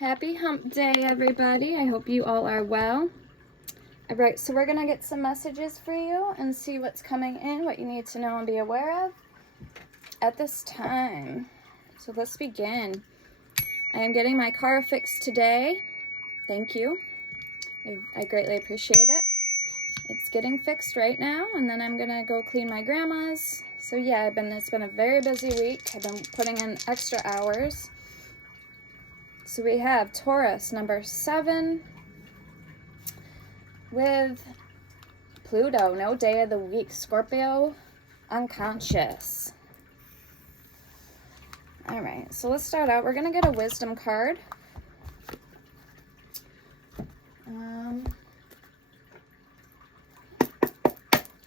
Happy hump day, everybody. I hope you all are well. All right, so we're going to get some messages for you and see what's coming in, what you need to know and be aware of at this time. So let's begin. I am getting my car fixed today. Thank you. I greatly appreciate it. It's getting fixed right now, and then I'm going to go clean my grandma's. So yeah, it's been a very busy week. I've been putting in extra hours. So we have Taurus number 7 with Pluto, no day of the week. Scorpio, unconscious. All right, so let's start out. We're going to get a wisdom card.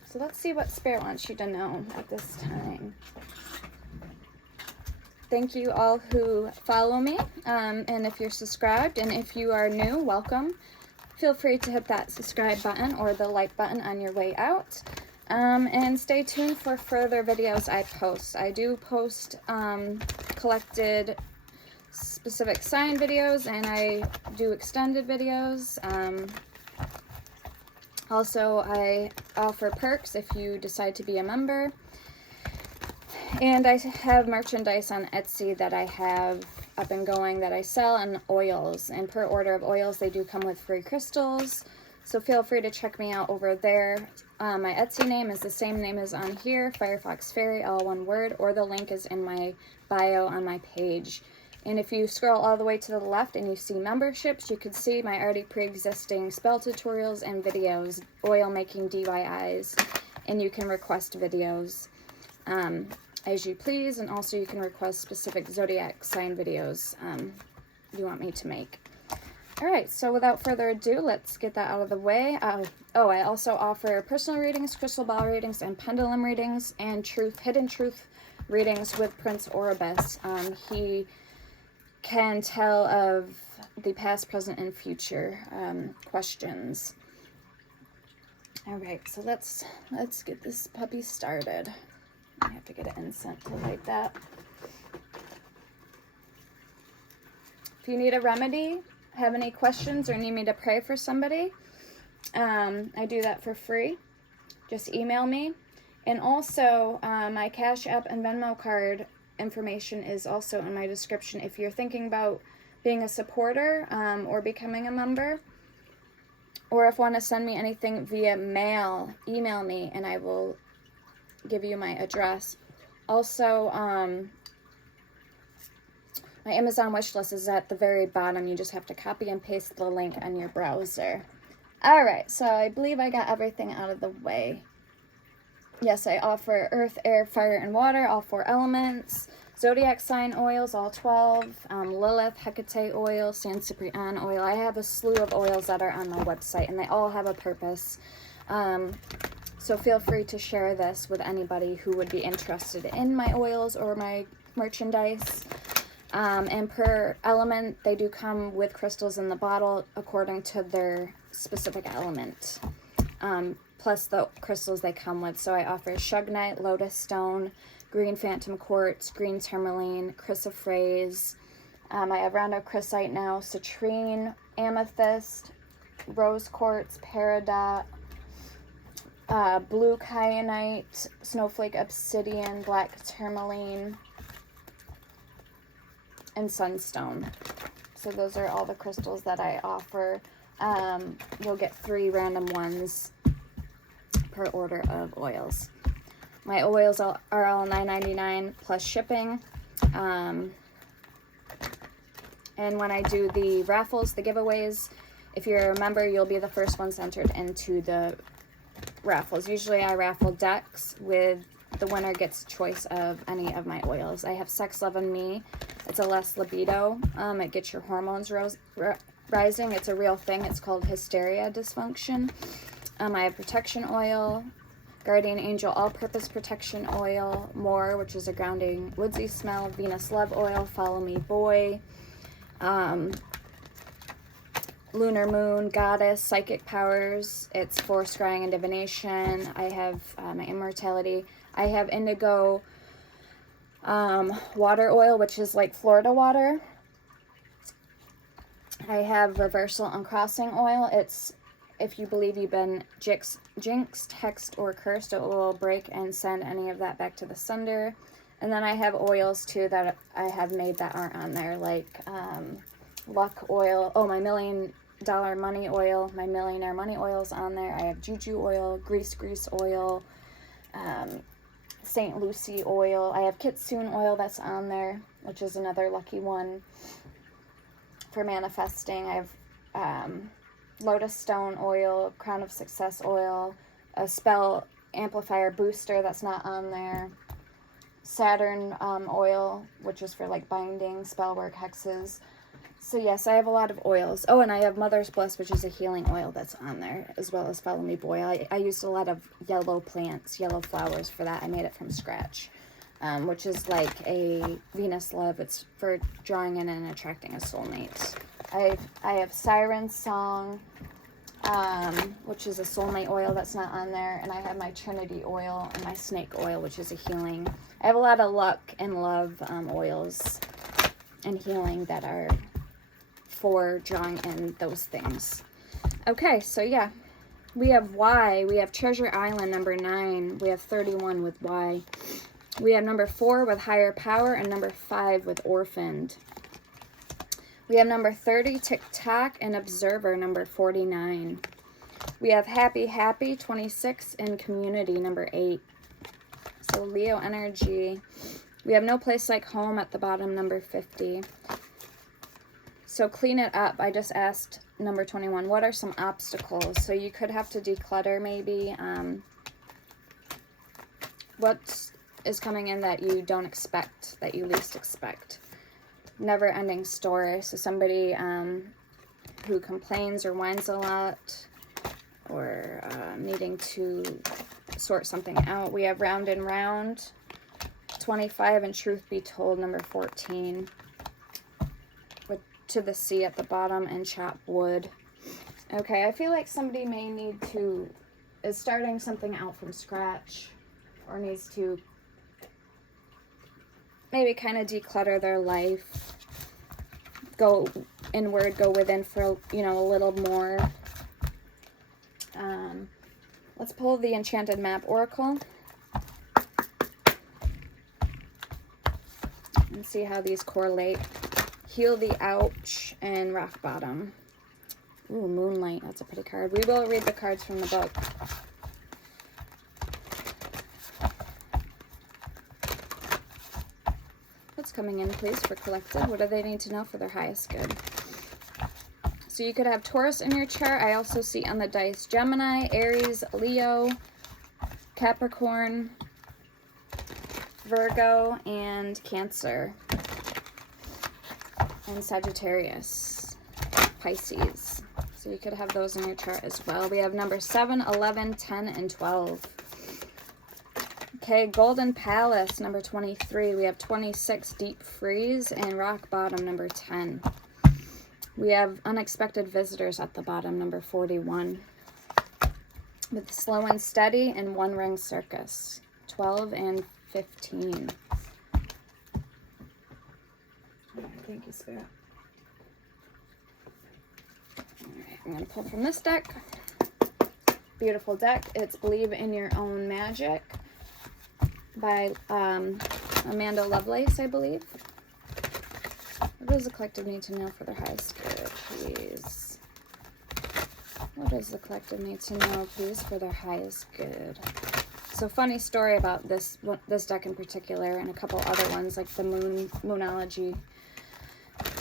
So let's see what Spirit wants you to know at this time. Thank you all who follow me, and if you're subscribed, and if you are new, welcome. Feel free to hit that subscribe button or the like button on your way out, and stay tuned for further videos I post. I do post collected specific sign videos, and I do extended videos. Also, I offer perks if you decide to be a member. And I have merchandise on Etsy that I have up and going that I sell, and oils. And per order of oils, they do come with free crystals. So feel free to check me out over there. My Etsy name is the same name as on here, Firefox Fairy, all one word, or the link is in my bio on my page. And if you scroll all the way to the left and you see memberships, you can see my already pre-existing spell tutorials and videos, oil making DIYs, and you can request videos as you please, and also you can request specific zodiac sign videos you want me to make. All right, so without further ado, let's get that out of the way. I also offer personal readings, crystal ball readings, and pendulum readings, and hidden truth readings with Prince Oribus. He can tell of the past, present, and future questions. All right, so let's get this puppy started. I have to get an incense to light that. If you need a remedy, have any questions, or need me to pray for somebody, I do that for free. Just email me. And also, my Cash App and Venmo card information is also in my description if you're thinking about being a supporter or becoming a member. Or if you want to send me anything via mail, email me and I will give you my address. Also, my Amazon wish list is at the very bottom. You just have to copy and paste the link on your browser. All right, so I believe I got everything out of the way. Yes, I offer earth, air, fire, and water, all 4 elements. Zodiac sign oils, all 12. Lilith, Hecate oil, San Ciprian oil. I have a slew of oils that are on my website, and they all have a purpose. So feel free to share this with anybody who would be interested in my oils or my merchandise. And per element, they do come with crystals in the bottle according to their specific element. Plus the crystals they come with. So I offer Shugnite, Lotus Stone, Green Phantom Quartz, Green Tourmaline, Chrysoprase. I have Rhodochrosite now, Citrine, Amethyst, Rose Quartz, Peridot, Blue Kyanite, Snowflake Obsidian, Black Tourmaline, and Sunstone. So those are all the crystals that I offer. You'll get 3 random ones per order of oils. My oils are all $9.99 plus shipping. And when I do the raffles, the giveaways, if you're a member, you'll be the first ones entered into the raffles. Usually I raffle decks with the winner gets choice of any of my oils. I have Sex, Love, and Me. It's a less libido. It gets your hormones rising. It's a real thing. It's called hysteria dysfunction. I have protection oil, Guardian Angel all-purpose protection oil, More, which is a grounding woodsy smell, Venus Love oil, Follow Me Boy, Lunar Moon, Goddess, Psychic Powers. It's for scrying and divination. I have my Immortality. I have Indigo water oil, which is like Florida water. I have reversal uncrossing oil. It's, if you believe you've been jinxed, hexed, or cursed, it will break and send any of that back to the sender. And then I have oils too that I have made that aren't on there, like luck oil. Oh, my $1 million money oil, my millionaire money oil's on there. I have juju oil, grease oil, St. Lucie oil. I have Kitsune oil that's on there, which is another lucky one for manifesting. I have Lotus Stone oil, Crown of Success oil, a spell amplifier booster that's not on there, Saturn oil, which is for like binding, spell work, hexes. So yes, I have a lot of oils. Oh, and I have Mother's Bliss, which is a healing oil that's on there, as well as Follow Me Boy. I used a lot of yellow plants, yellow flowers for that. I made it from scratch, which is like a Venus love. It's for drawing in and attracting a soulmate. I have Siren Song, which is a soulmate oil that's not on there. And I have my Trinity oil and my Snake oil, which is a healing. I have a lot of luck and love oils and healing that are for drawing in those things. Okay, so yeah, we have Y. We have Treasure Island, number 9. We have 31 with Y. We have number 4 with Higher Power and number 5 with Orphaned. We have number 30, TikTok, and Observer, number 49. We have Happy, 26, and Community, number 8. So Leo energy. We have No Place Like Home at the bottom, number 50. So Clean It Up, I just asked number 21, what are some obstacles? So you could have to declutter maybe. What is coming in that you don't expect, that you least expect? Never ending story. So somebody who complains or whines a lot, or needing to sort something out. We have Round and Round, 25, and Truth Be Told, number 14. With To the Sea at the bottom and Chop Wood. Okay, I feel like somebody may need to, is starting something out from scratch, or needs to maybe kind of declutter their life, go inward, go within for, you know, a little more. Let's pull the Enchanted Map Oracle and see how these correlate. Heal the Ouch and Rock Bottom. Ooh, Moonlight, that's a pretty card. We will read the cards from the book. What's coming in, please, for collective? What do they need to know for their highest good? So you could have Taurus in your chart. I also see on the dice Gemini, Aries, Leo, Capricorn, Virgo, and Cancer. And Sagittarius, Pisces. So you could have those in your chart as well. We have number 7, 11, 10, and 12. Okay, Golden Palace, number 23. We have 26, Deep Freeze, and Rock Bottom, number 10. We have Unexpected Visitors at the bottom, number 41. With Slow and Steady and One Ring Circus, 12 and 15. Thank you, Spirit. Alright, I'm going to pull from this deck. Beautiful deck. It's Believe in Your Own Magic by Amanda Lovelace, I believe. What does the collective need to know for their highest good, please? What does the collective need to know, please, for their highest good? So, funny story about this deck in particular, and a couple other ones, like the Moonology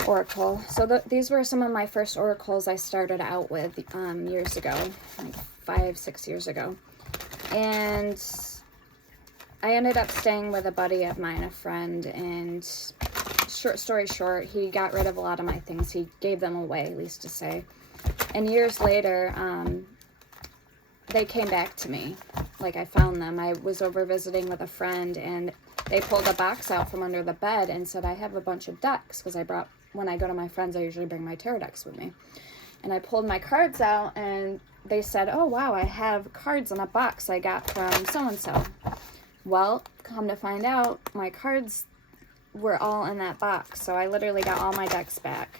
Oracle. So these were some of my first oracles I started out with years ago, like 5-6 years ago. And I ended up staying with a buddy of mine, a friend, and short story short, he got rid of a lot of my things. He gave them away, at least to say. And years later, they came back to me. Like, I found them. I was over visiting with a friend, and they pulled a box out from under the bed and said, I have a bunch of decks, because when I go to my friends, I usually bring my tarot decks with me. And I pulled my cards out, and they said, oh, wow, I have cards in a box I got from so-and-so. Well, come to find out, my cards were all in that box, so I literally got all my decks back.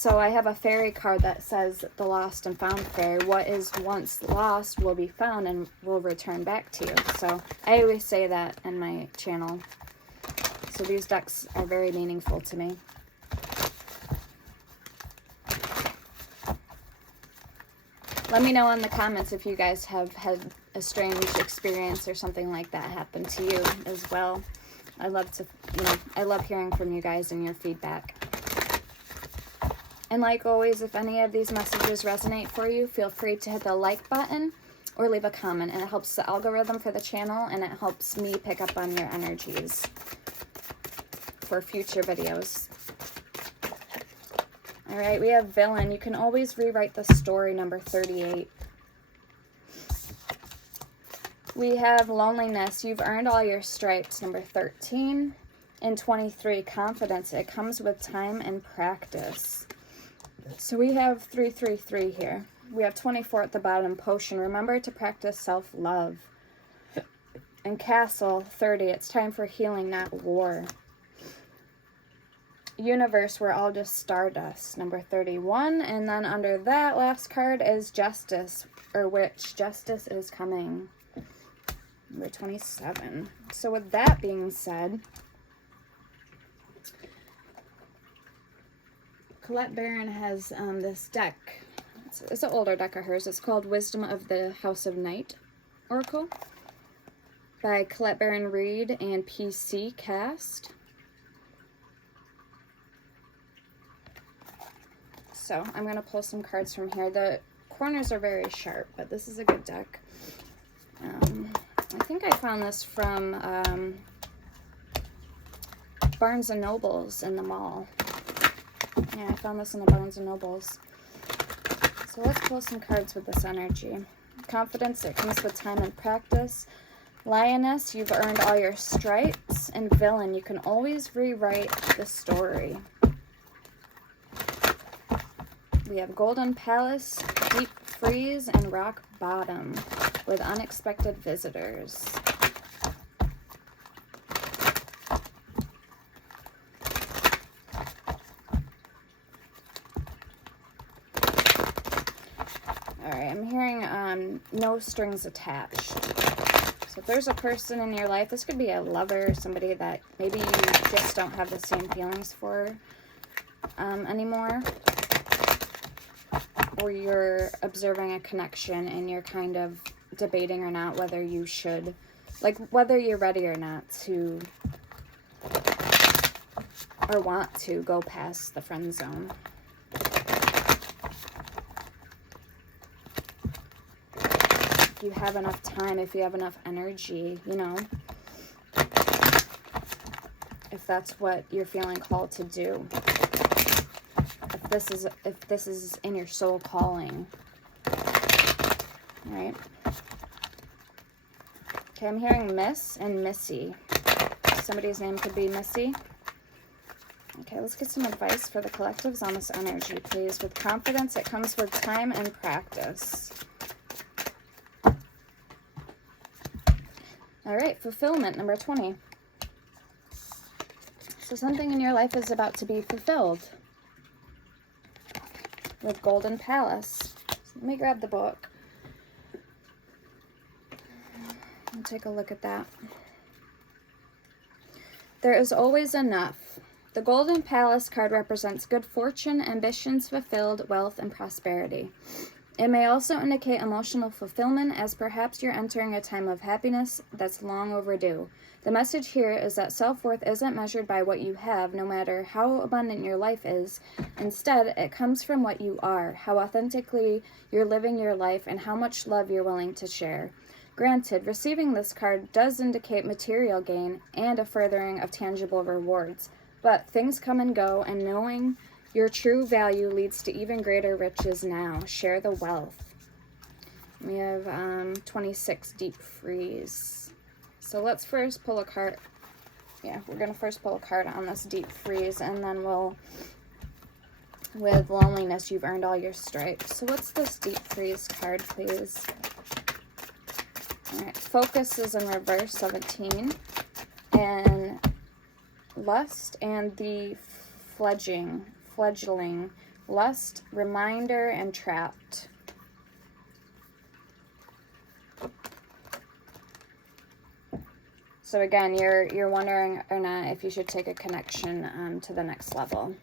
So I have a fairy card that says the lost and found fairy. What is once lost will be found and will return back to you. So I always say that in my channel. So these decks are very meaningful to me. Let me know in the comments if you guys have had a strange experience or something like that happen to you as well. I love to, I love hearing from you guys and your feedback. And like always, if any of these messages resonate for you, feel free to hit the like button or leave a comment. And it helps the algorithm for the channel, and it helps me pick up on your energies for future videos. All right, we have villain. You can always rewrite the story, number 38. We have loneliness. You've earned all your stripes, number 13. And 23, confidence. It comes with time and practice. So we have 333 here. We have 24 at the bottom, potion. Remember to practice self-love. And castle, 30. It's time for healing, not war. Universe, we're all just stardust, number 31. And then under that last card is justice, or witch. Justice is coming, number 27. So with that being said, Colette Baron has this deck. It's an older deck of hers. It's called Wisdom of the House of Night Oracle by Colette Baron Reid and PC Cast. So I'm going to pull some cards from here. The corners are very sharp, but this is a good deck. I think I found this from Barnes & Nobles in the mall. Yeah, I found this in the Barnes & Nobles. So let's pull some cards with this energy. Confidence, it comes with time and practice. Lioness, you've earned all your stripes. And villain, you can always rewrite the story. We have Golden Palace, Deep Freeze, and Rock Bottom with unexpected visitors. Alright, I'm hearing no strings attached. So if there's a person in your life, this could be a lover, somebody that maybe you just don't have the same feelings for anymore. Or you're observing a connection and you're kind of debating or not whether you should, like whether you're ready or not to, or want to go past the friend zone. If you have enough time, if you have enough energy, you know, if that's what you're feeling called to do. If this is in your soul calling. All right. Okay, I'm hearing Miss and Missy. Somebody's name could be Missy. Okay, let's get some advice for the collectives on this energy, please. With confidence, it comes with time and practice. All right, fulfillment, number 20. So something in your life is about to be fulfilled. With Golden Palace. Let me grab the book and take a look at that. There is always enough. The Golden Palace card represents good fortune, ambitions fulfilled, wealth, and prosperity. It may also indicate emotional fulfillment, as perhaps you're entering a time of happiness that's long overdue. The message here is that self-worth isn't measured by what you have, no matter how abundant your life is. Instead, it comes from what you are, how authentically you're living your life, and how much love you're willing to share. Granted, receiving this card does indicate material gain and a furthering of tangible rewards, but things come and go, and knowing your true value leads to even greater riches now. Share the wealth. We have 26, Deep Freeze. So let's first pull a card. Yeah, we're going to first pull a card on this Deep Freeze, and then we'll, with loneliness, you've earned all your stripes. So what's this Deep Freeze card, please? All right, focus is in reverse, 17. And lust and the fledgling Lust, reminder, and trapped. So again, you're wondering or not if you should take a connection to the next level.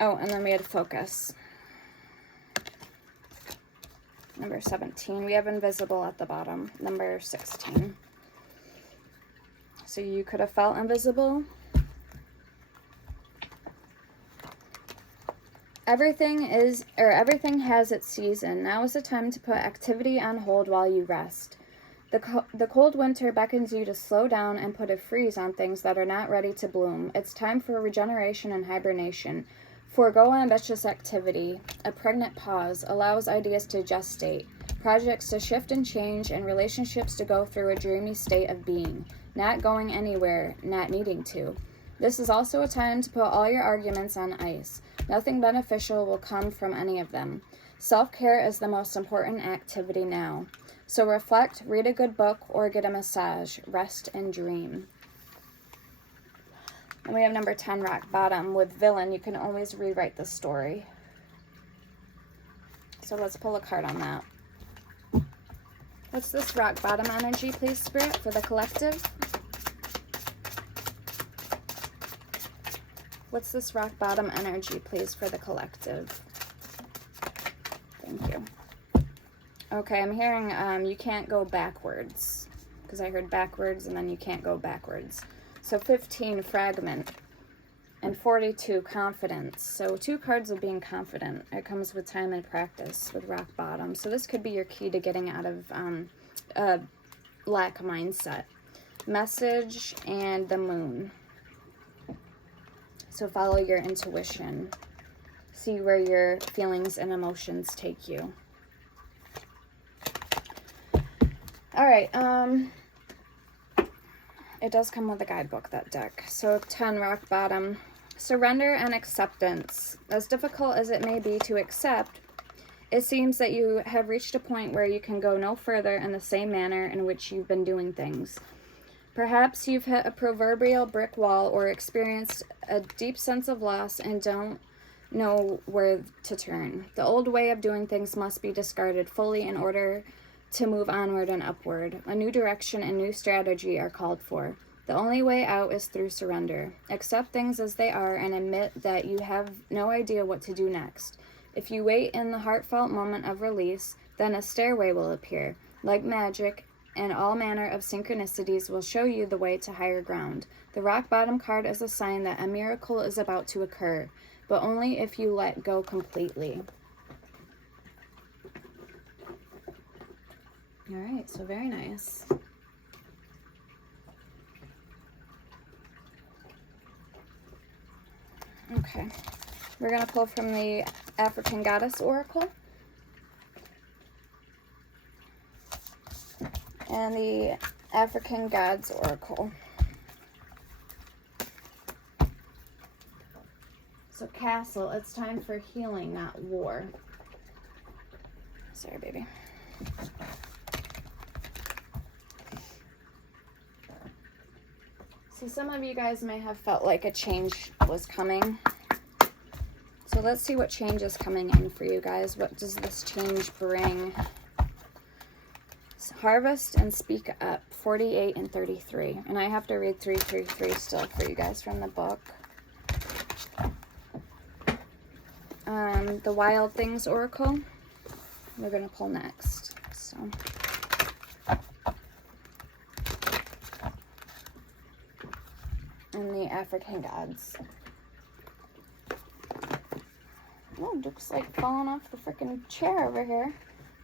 Oh, and then we had focus. Number 17. We have invisible at the bottom. Number 16. So you could have felt invisible. Everything has its season. Now is the time to put activity on hold while you rest. The cold winter beckons you to slow down and put a freeze on things that are not ready to bloom. It's time for regeneration and hibernation. Forego ambitious activity. A pregnant pause allows ideas to gestate, projects to shift and change, and relationships to go through a dreamy state of being, not going anywhere, not needing to. This is also a time to put all your arguments on ice. Nothing beneficial will come from any of them. Self-care is the most important activity now. So reflect, read a good book, or get a massage. Rest and dream. And we have number 10, rock bottom. With villain, you can always rewrite the story. So let's pull a card on that. What's this rock bottom energy, please, Spirit, for the collective? What's this rock bottom energy, please, for the collective? Thank you. Okay, I'm hearing you can't go backwards, because I heard backwards and then you can't go backwards. So 15, fragment, and 42, confidence. So 2 cards of being confident. It comes with time and practice with rock bottom. So this could be your key to getting out of a lack mindset. Message and the moon. So follow your intuition. See where your feelings and emotions take you. All right. It does come with a guidebook, that deck. So 10, rock bottom. Surrender and acceptance. As difficult as it may be to accept, it seems that you have reached a point where you can go no further in the same manner in which you've been doing things. Perhaps you've hit a proverbial brick wall or experienced a deep sense of loss and don't know where to turn. The old way of doing things must be discarded fully in order to move onward and upward. A new direction and new strategy are called for. The only way out is through surrender. Accept things as they are and admit that you have no idea what to do next. If you wait in the heartfelt moment of release, then a stairway will appear. Like magic, and all manner of synchronicities will show you the way to higher ground. The rock bottom card is a sign that a miracle is about to occur, but only if you let go completely. All right, so very nice. Okay, we're going to pull from the African Goddess Oracle and the African Gods Oracle. So castle, it's time for healing, not war. Sorry, baby. See, some of you guys may have felt like a change was coming. So let's see what change is coming in for you guys. What does this change bring? Harvest and speak up, 48 and 33. And I have to read 333 still for you guys from the book. The Wild Things Oracle, we're going to pull next. So, and the African Gods. Oh, Duke's like falling off the freaking chair over here.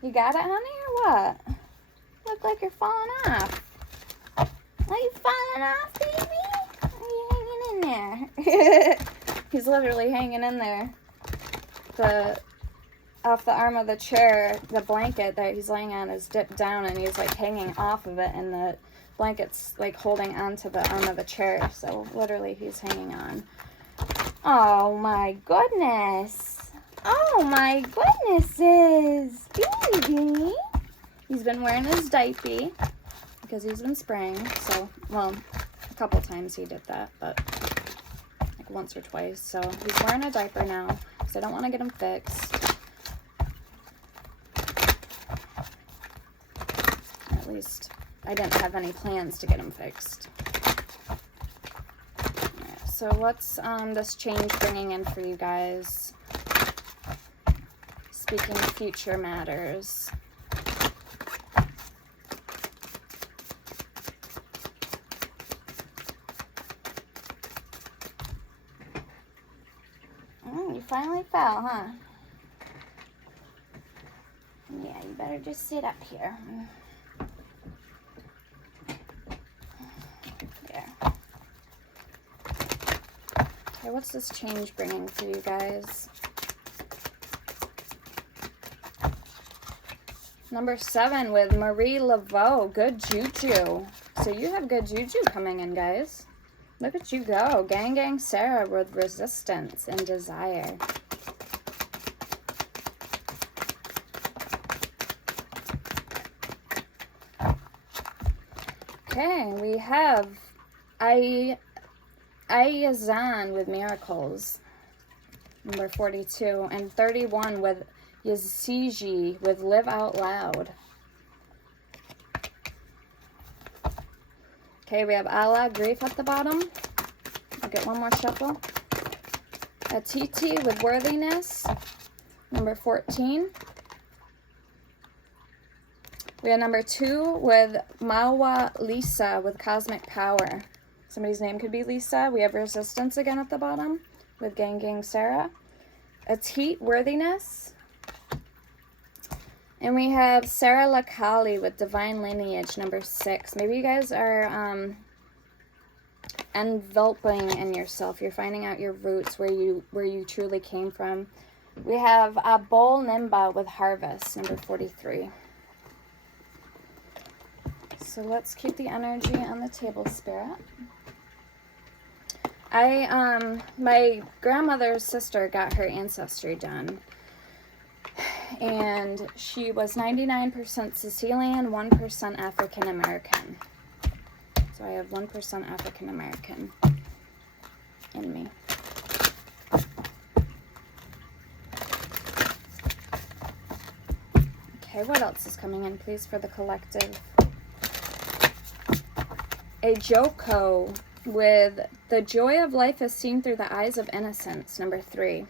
You got it, honey, or what? Look like you're falling off. Are you falling off, baby? Are you hanging in there? He's literally hanging in there. Off the arm of the chair, the blanket that he's laying on is dipped down and he's like hanging off of it, and the blanket's like holding onto the arm of the chair. So literally he's hanging on. Oh my goodness. Oh my goodnesses. Baby. He's been wearing his diaper because he's been spraying. So, well, a couple times he did that, but like once or twice. So he's wearing a diaper now, so I don't want to get him fixed. At least I didn't have any plans to get him fixed. Alright, so what's this change bringing in for you guys? Speaking of future matters. Oh, you finally fell, huh? Yeah, you better just sit up here. There. Okay, what's this change bringing for you guys? Number 7 with Marie Laveau. Good juju. So you have good juju coming in, guys. Look at you go. Gang Gang Sarah with Resistance and Desire. Okay, we have Ayazan with Miracles. Number 42. And 31 with Yaziji with Live Out Loud. Okay, we have Allah Grief at the bottom. I'll get one more shuffle. Atiti with Worthiness. Number 14. We have number 2 with Mawa Lisa with Cosmic Power. Somebody's name could be Lisa. We have Resistance again at the bottom with Gang Gang Sarah. Atit Worthiness. And we have Sarah Lakali with Divine Lineage, number 6. Maybe you guys are enveloping in yourself. You're finding out your roots, where you truly came from. We have Abol Nimba with Harvest, number 43. So let's keep the energy on the table, Spirit. My grandmother's sister got her ancestry done. And she was 99% Sicilian, 1% African American. So I have 1% African American in me. Okay, what else is coming in, please, for the collective? A Joko with The Joy of Life is Seen Through the Eyes of Innocence, number 3.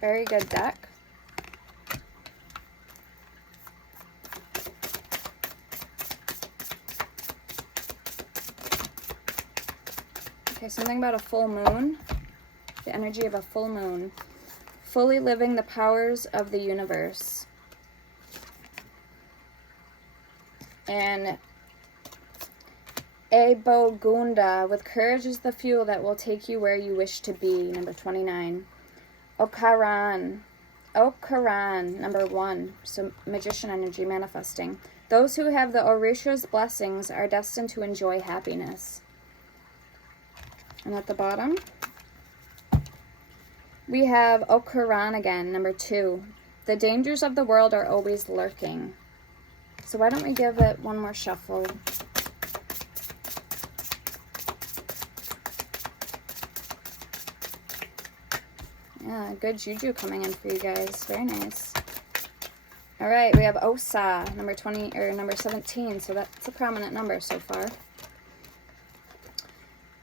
Very good deck. Okay, something about a full moon. The energy of a full moon. Fully living the powers of the universe. And Ebogunda with Courage is the fuel that will take you where you wish to be, number 29. Okaran, number 1. So Magician energy, manifesting. Those who have the Orisha's blessings are destined to enjoy happiness. And at the bottom, we have Okaran again, number 2. The dangers of the world are always lurking. So why don't we give it one more shuffle? Yeah, good juju coming in for you guys. Very nice. All right, we have Osa, number 20 or number 17. So that's a prominent number so far.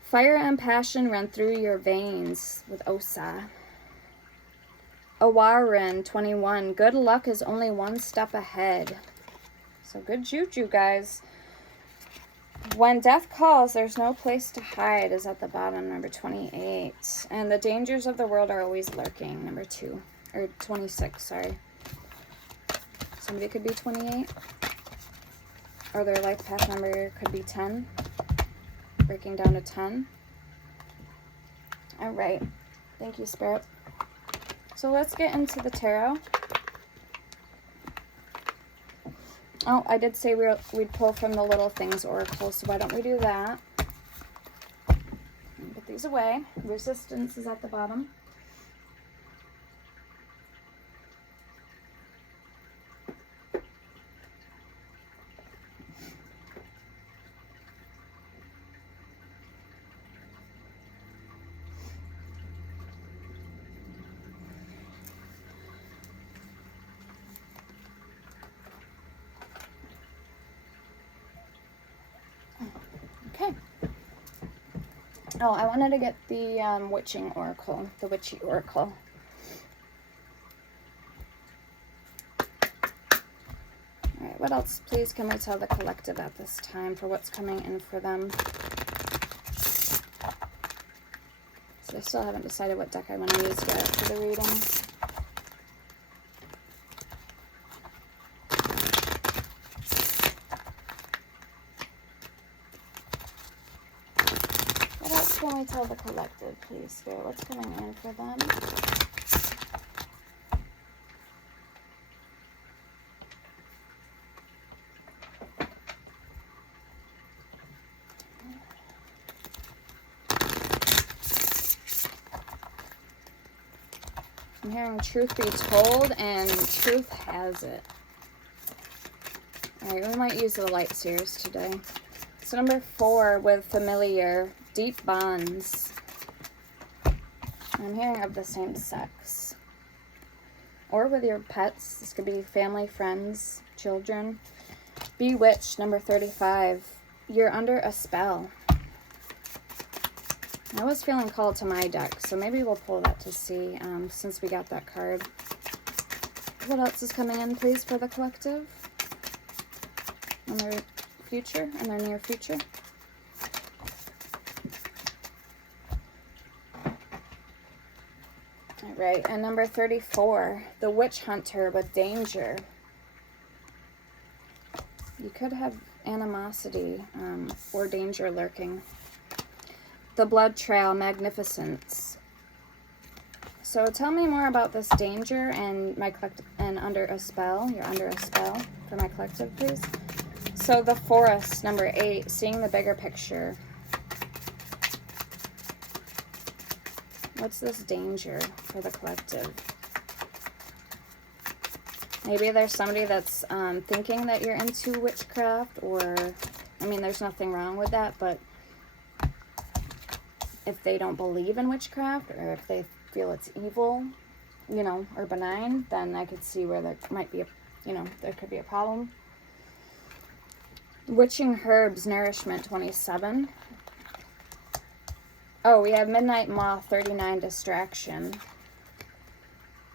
Fire and passion run through your veins with Osa. Awarin, 21. Good luck is only one step ahead. So good juju, guys. When death calls, there's no place to hide is at the bottom, number 28. And the dangers of the world are always lurking, number 2. Or 26, sorry. Somebody could be 28. Or their life path number could be 10. Breaking down to 10. All right. Thank you, Spirit. So let's get into the tarot. Oh, I did say we'd pull from the Little Things Oracle, so why don't we do that? Put these away. Resistance is at the bottom. Oh, I wanted to get the witching oracle, the witchy oracle. Alright, what else? Please can we tell the collective at this time for what's coming in for them? So I still haven't decided what deck I want to use yet for the reading. What else can we tell the collective, please, Spirit? What's coming in for them? I'm hearing truth be told, and truth has it. Alright, we might use the light seers today. So number 4 with familiar, deep bonds. I'm hearing of the same sex. Or with your pets. This could be family, friends, children. Bewitched, number 35. You're under a spell. I was feeling called to my deck, so maybe we'll pull that to see, since we got that card. What else is coming in, please, for the collective? In their future, in their near future? All right, and number 34, the witch hunter with danger. You could have animosity or danger lurking. The blood trail, magnificence. So tell me more about this danger and my collective, and under a spell. You're under a spell for my collective, please. So the forest, number 8, seeing the bigger picture. What's this danger for the collective? Maybe there's somebody that's thinking that you're into witchcraft, or, I mean, there's nothing wrong with that, but if they don't believe in witchcraft, or if they feel it's evil, you know, or benign, then I could see where there might be a, you know, there could be a problem. Witching herbs, nourishment, 27. Oh, we have midnight moth, 39, distraction.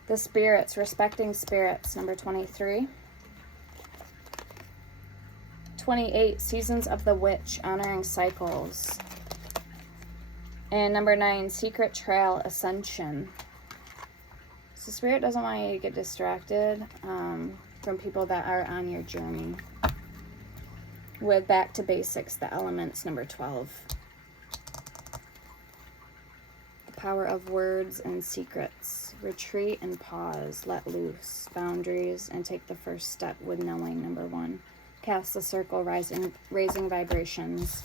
The spirits, respecting spirits, number 23. 28, seasons of the witch, honoring cycles. And number 9, secret trail, ascension. So Spirit doesn't want you to get distracted from people that are on your journey. With back to basics, the elements, number 12. The power of words and secrets. Retreat and pause, let loose boundaries, and take the first step with knowing, number 1. Cast the circle, raising vibrations.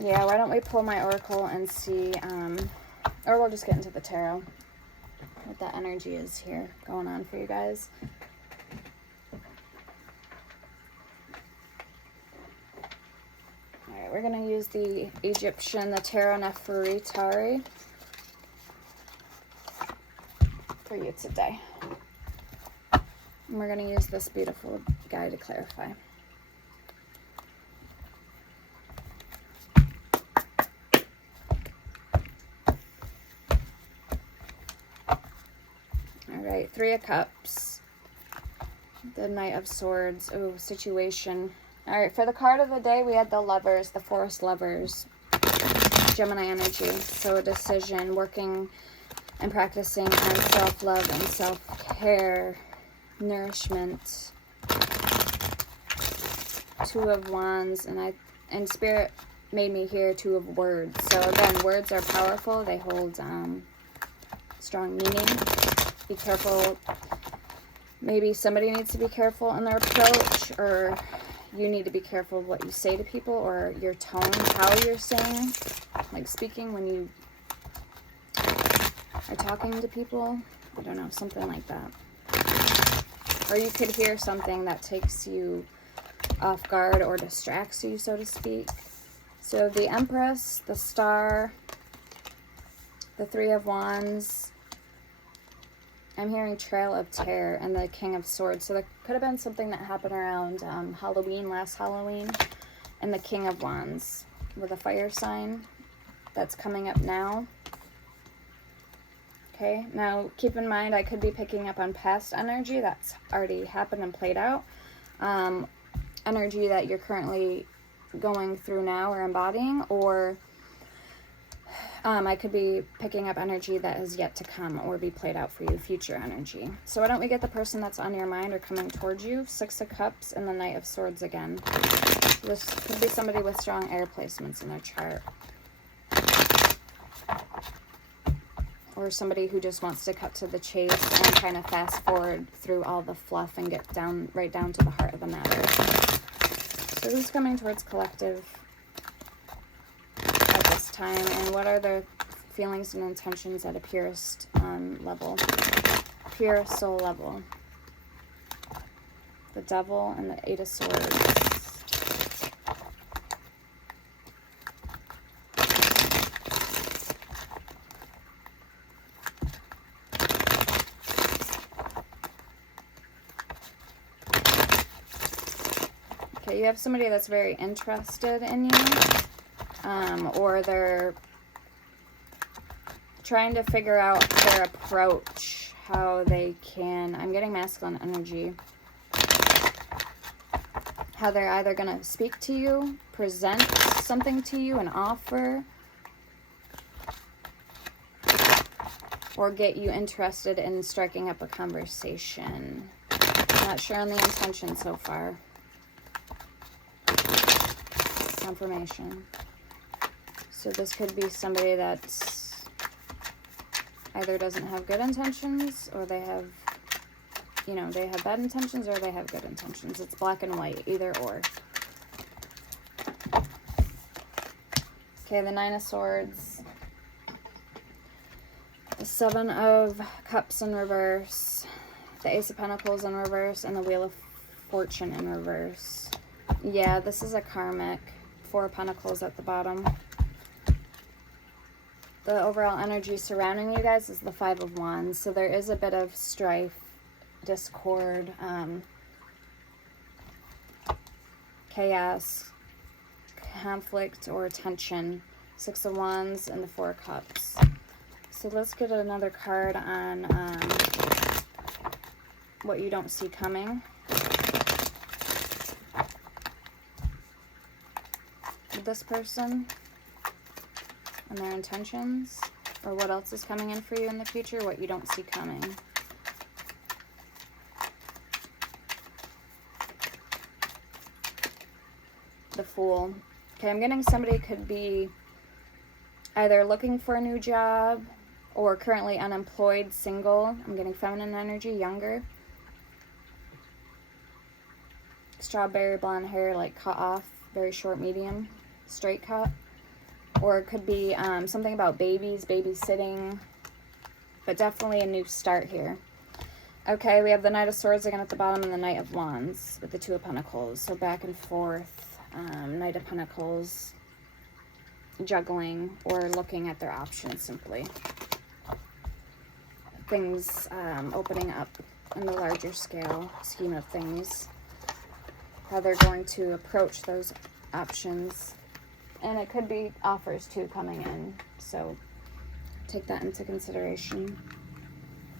Yeah, why don't we pull my oracle and see, or we'll just get into the tarot, what that energy is here going on for you guys. All right, we're going to use the Egyptian, the Tarot Nefertari for you today. And we're going to use this beautiful guy to clarify. Alright, 3 of Cups. The Knight of Swords. Oh, situation. Alright, for the card of the day, we had the Lovers, the Forest Lovers. Gemini energy. So a decision, working and practicing on self-love and self-care, nourishment. 2 of Wands, and Spirit made me hear 2 of Words. So again, words are powerful. They hold strong meaning. Be careful. Maybe somebody needs to be careful in their approach, or you need to be careful of what you say to people, or your tone, how you're saying, like speaking when you are talking to people. I don't know, something like that. Or you could hear something that takes you off guard or distracts you, so to speak. So the Empress, the Star, the 3 of Wands. I'm hearing Trail of Terror and the King of Swords. So there could have been something that happened around Halloween, last Halloween. And the King of Wands with a fire sign. that's coming up now. Okay, now keep in mind I could be picking up on past energy that's already happened and played out. Energy that you're currently going through now or embodying, or I could be picking up energy that is yet to come or be played out for you, future energy. So why don't we get the person that's on your mind or coming towards you? Six of Cups and the Knight of Swords again. This could be somebody with strong air placements in their chart. Or somebody who just wants to cut to the chase and kind of fast forward through all the fluff and get down, right down to the heart of the matter. So who's coming towards collective at this time, and what are their feelings and intentions at a purest level, pure soul level? The Devil and the Eight of Swords. Okay, you have somebody that's very interested in you, or they're trying to figure out their approach, how they can, I'm getting masculine energy, how they're either going to speak to you, present something to you, an offer, or get you interested in striking up a conversation. Not sure on the intention so far. Confirmation. So this could be somebody that's either doesn't have good intentions, or they have, you know, they have bad intentions, or they have good intentions. It's black and white, either or. Okay, the Nine of Swords, the Seven of Cups in reverse, the Ace of Pentacles in reverse, and the Wheel of Fortune in reverse. Yeah, this is a karmic. Four of Pentacles at the bottom. The overall energy surrounding you guys is the Five of Wands. So there is a bit of strife, discord, chaos, conflict, or tension. Six of Wands and the Four of Cups. So let's get another card on what you don't see coming. This person and their intentions, or what else is coming in for you in the future, what you don't see coming. The Fool. Okay, I'm getting somebody could be either looking for a new job or currently unemployed, single. I'm getting feminine energy, younger. Strawberry blonde hair, like cut off, very short, medium. Straight cut, or it could be something about babies, babysitting, but definitely a new start here. Okay, we have the Knight of Swords again at the bottom and the Knight of Wands with the Two of Pentacles. So back and forth, Knight of Pentacles, juggling or looking at their options simply. Things opening up in the larger scale scheme of things. How they're going to approach those options. And it could be offers too coming in, so take that into consideration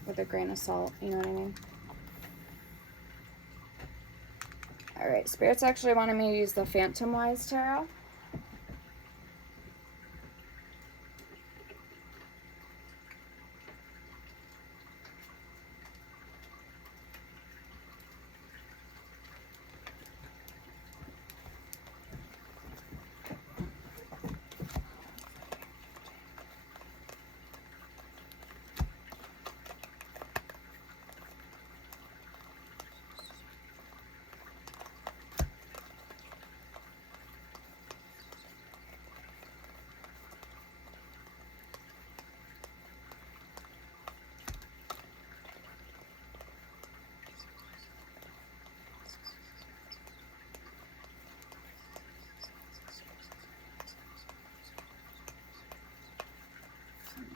with a grain of salt, you know what I mean? Alright, Spirits actually wanted me to use the Phantom Wise Tarot.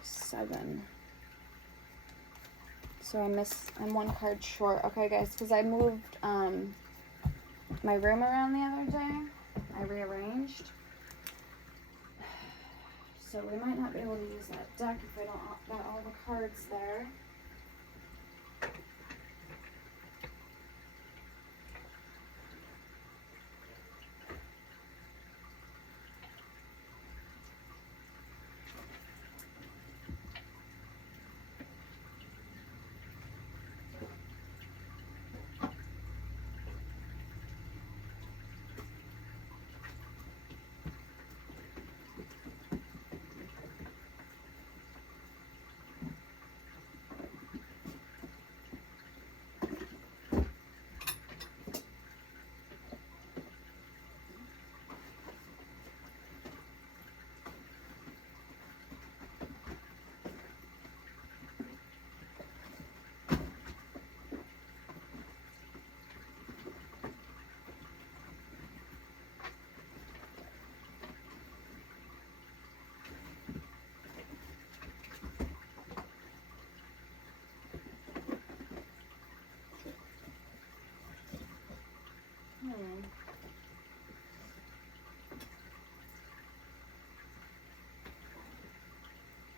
Seven. So I'm one card short. Okay, guys, because I moved my room around the other day. I rearranged. So we might not be able to use that deck if I don't got all the cards there.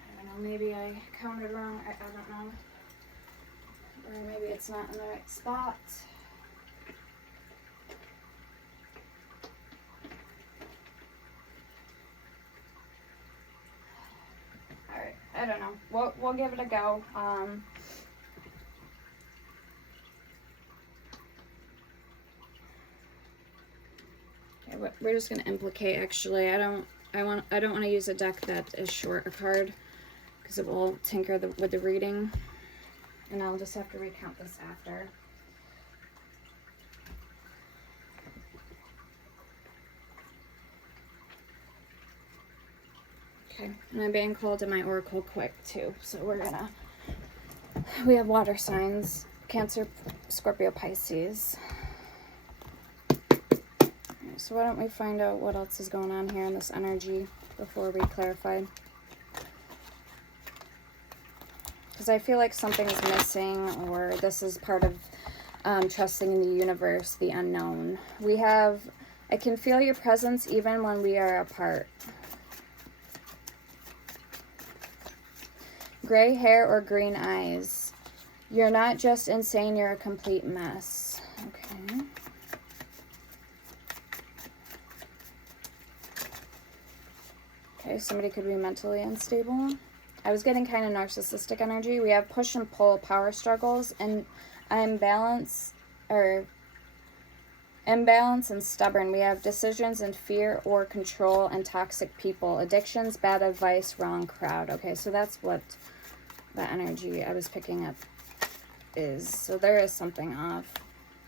I don't know, maybe I counted wrong. I don't know. Or maybe it's not in the right spot. Alright, I don't know. We'll give it a go. We're just gonna implicate. Actually, I don't want to use a deck that is short a card because it will tinker with the reading, and I'll just have to recount this after. Okay, and I'm being called to my oracle quick too, so we have water signs: Cancer, Scorpio, Pisces. So why don't we find out what else is going on here in this energy before we clarify? Because I feel like something is missing, or this is part of trusting in the universe, the unknown. I can feel your presence even when we are apart. Gray hair or green eyes. You're not just insane, you're a complete mess. Okay. Okay, somebody could be mentally unstable. I was getting kind of narcissistic energy. We have push and pull, power struggles, and imbalance and stubborn. We have decisions and fear or control and toxic people. Addictions, bad advice, wrong crowd. Okay, so that's what that energy I was picking up is. So there is something off.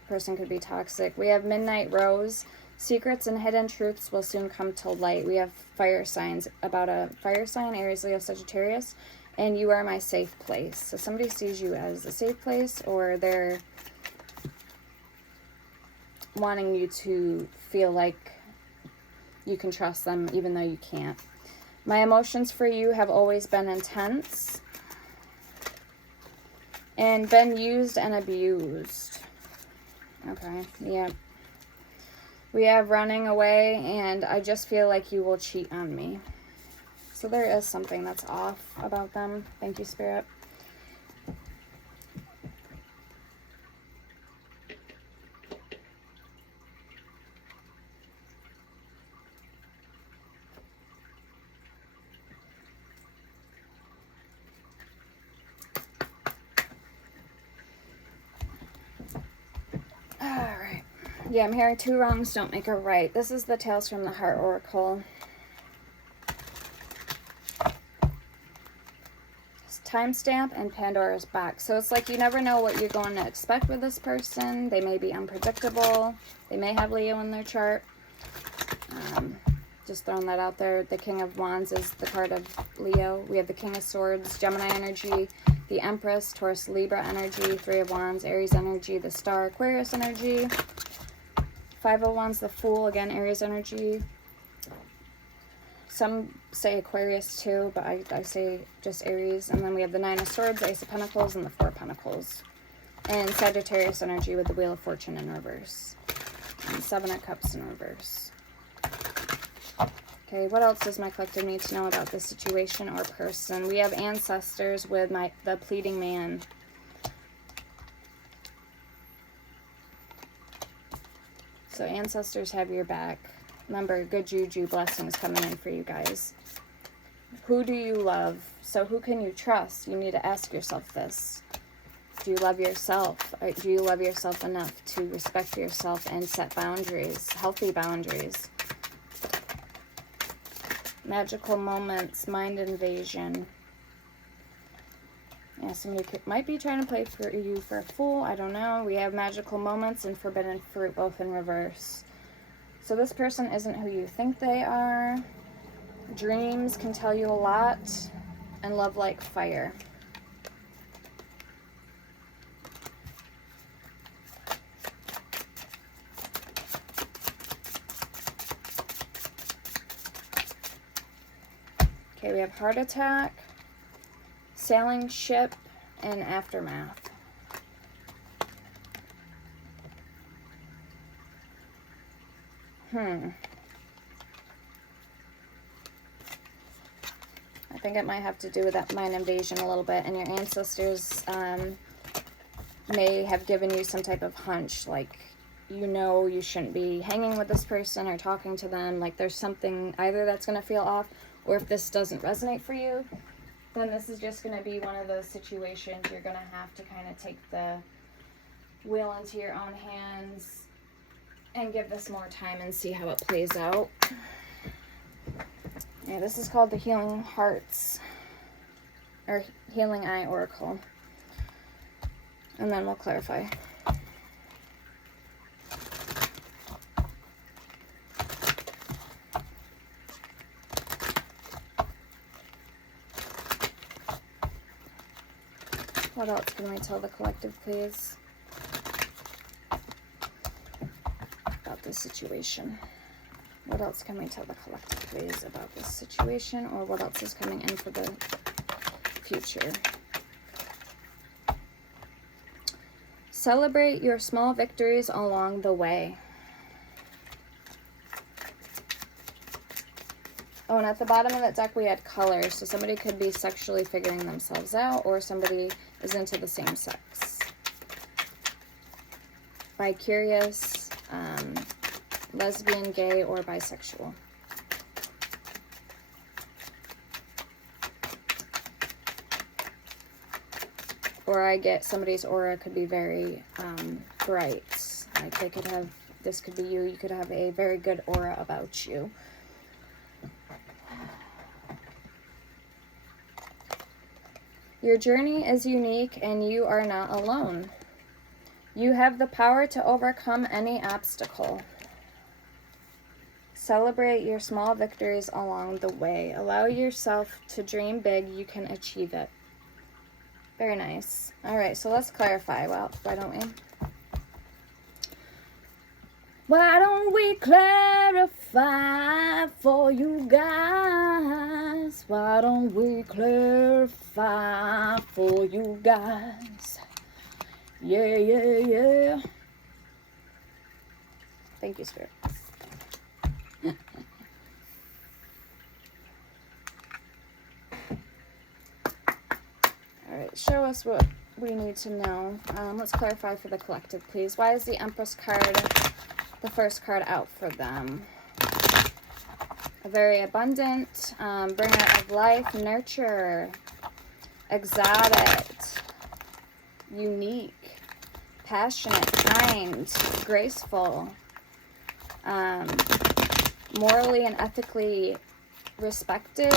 Person could be toxic. We have midnight rose. Secrets and hidden truths will soon come to light. We have fire signs. About a fire sign, Aries, Leo, Sagittarius. And you are my safe place. So somebody sees you as a safe place, or they're wanting you to feel like you can trust them even though you can't. My emotions for you have always been intense and been used and abused. Okay, yeah. We have running away, and I just feel like you will cheat on me. So there is something that's off about them. Thank you, Spirit. Yeah, I'm hearing two wrongs don't make a right. This is the Tales from the Heart Oracle. It's timestamp and Pandora's box. So it's like you never know what you're going to expect with this person. They may be unpredictable. They may have Leo in their chart. Just throwing that out there. The King of Wands is the card of Leo. We have the King of Swords, Gemini energy, the Empress, Taurus, Libra energy, Three of Wands, Aries energy, the Star, Aquarius energy. Five of Wands, the Fool, again, Aries energy. Some say Aquarius too, but I say just Aries. And then we have the Nine of Swords, Ace of Pentacles, and the Four of Pentacles. And Sagittarius energy with the Wheel of Fortune in reverse. And Seven of Cups in reverse. Okay, what else does my collective need to know about this situation or person? We have ancestors with the pleading man. So ancestors have your back. Remember, good juju blessings coming in for you guys. Who do you love? So who can you trust? You need to ask yourself this. Do you love yourself? Or do you love yourself enough to respect yourself and set boundaries, healthy boundaries? Magical moments, mind invasion. Yeah, somebody might be trying to play for you for a fool. I don't know. We have magical moments and forbidden fruit, both in reverse. So this person isn't who you think they are. Dreams can tell you a lot. And love like fire. Okay, we have heart attack, sailing ship, and aftermath. I think it might have to do with that mind invasion a little bit, and your ancestors may have given you some type of hunch, like, you know, you shouldn't be hanging with this person or talking to them, like there's something either that's going to feel off, or if this doesn't resonate for you, then this is just going to be one of those situations you're going to have to kind of take the wheel into your own hands and give this more time and see how it plays out. Yeah, this is called the Healing Hearts, or Healing Eye Oracle. And then we'll clarify. What else can we tell the collective, please? About this situation. What else can we tell the collective, please, about this situation, or what else is coming in for the future? Celebrate your small victories along the way. Oh, and at the bottom of that deck we had colors, so somebody could be sexually figuring themselves out, or somebody is into the same sex. Bi-curious, lesbian, gay, or bisexual. Or I get somebody's aura could be very bright. Like they could have, this could be you, you could have a very good aura about you. Your journey is unique and you are not alone. You have the power to overcome any obstacle. Celebrate your small victories along the way. Allow yourself to dream big. You can achieve it. Very nice. All right, so let's clarify. Well, why don't we? Why don't we clarify for you guys? Why don't we clarify for you guys? Yeah, yeah, yeah. Thank you, Spirit. All right, show us what we need to know. Let's clarify for the collective, please. Why is the Empress card the first card out for them? A very abundant, bringer of life, nurture, exotic, unique, passionate, kind, graceful, morally and ethically respected.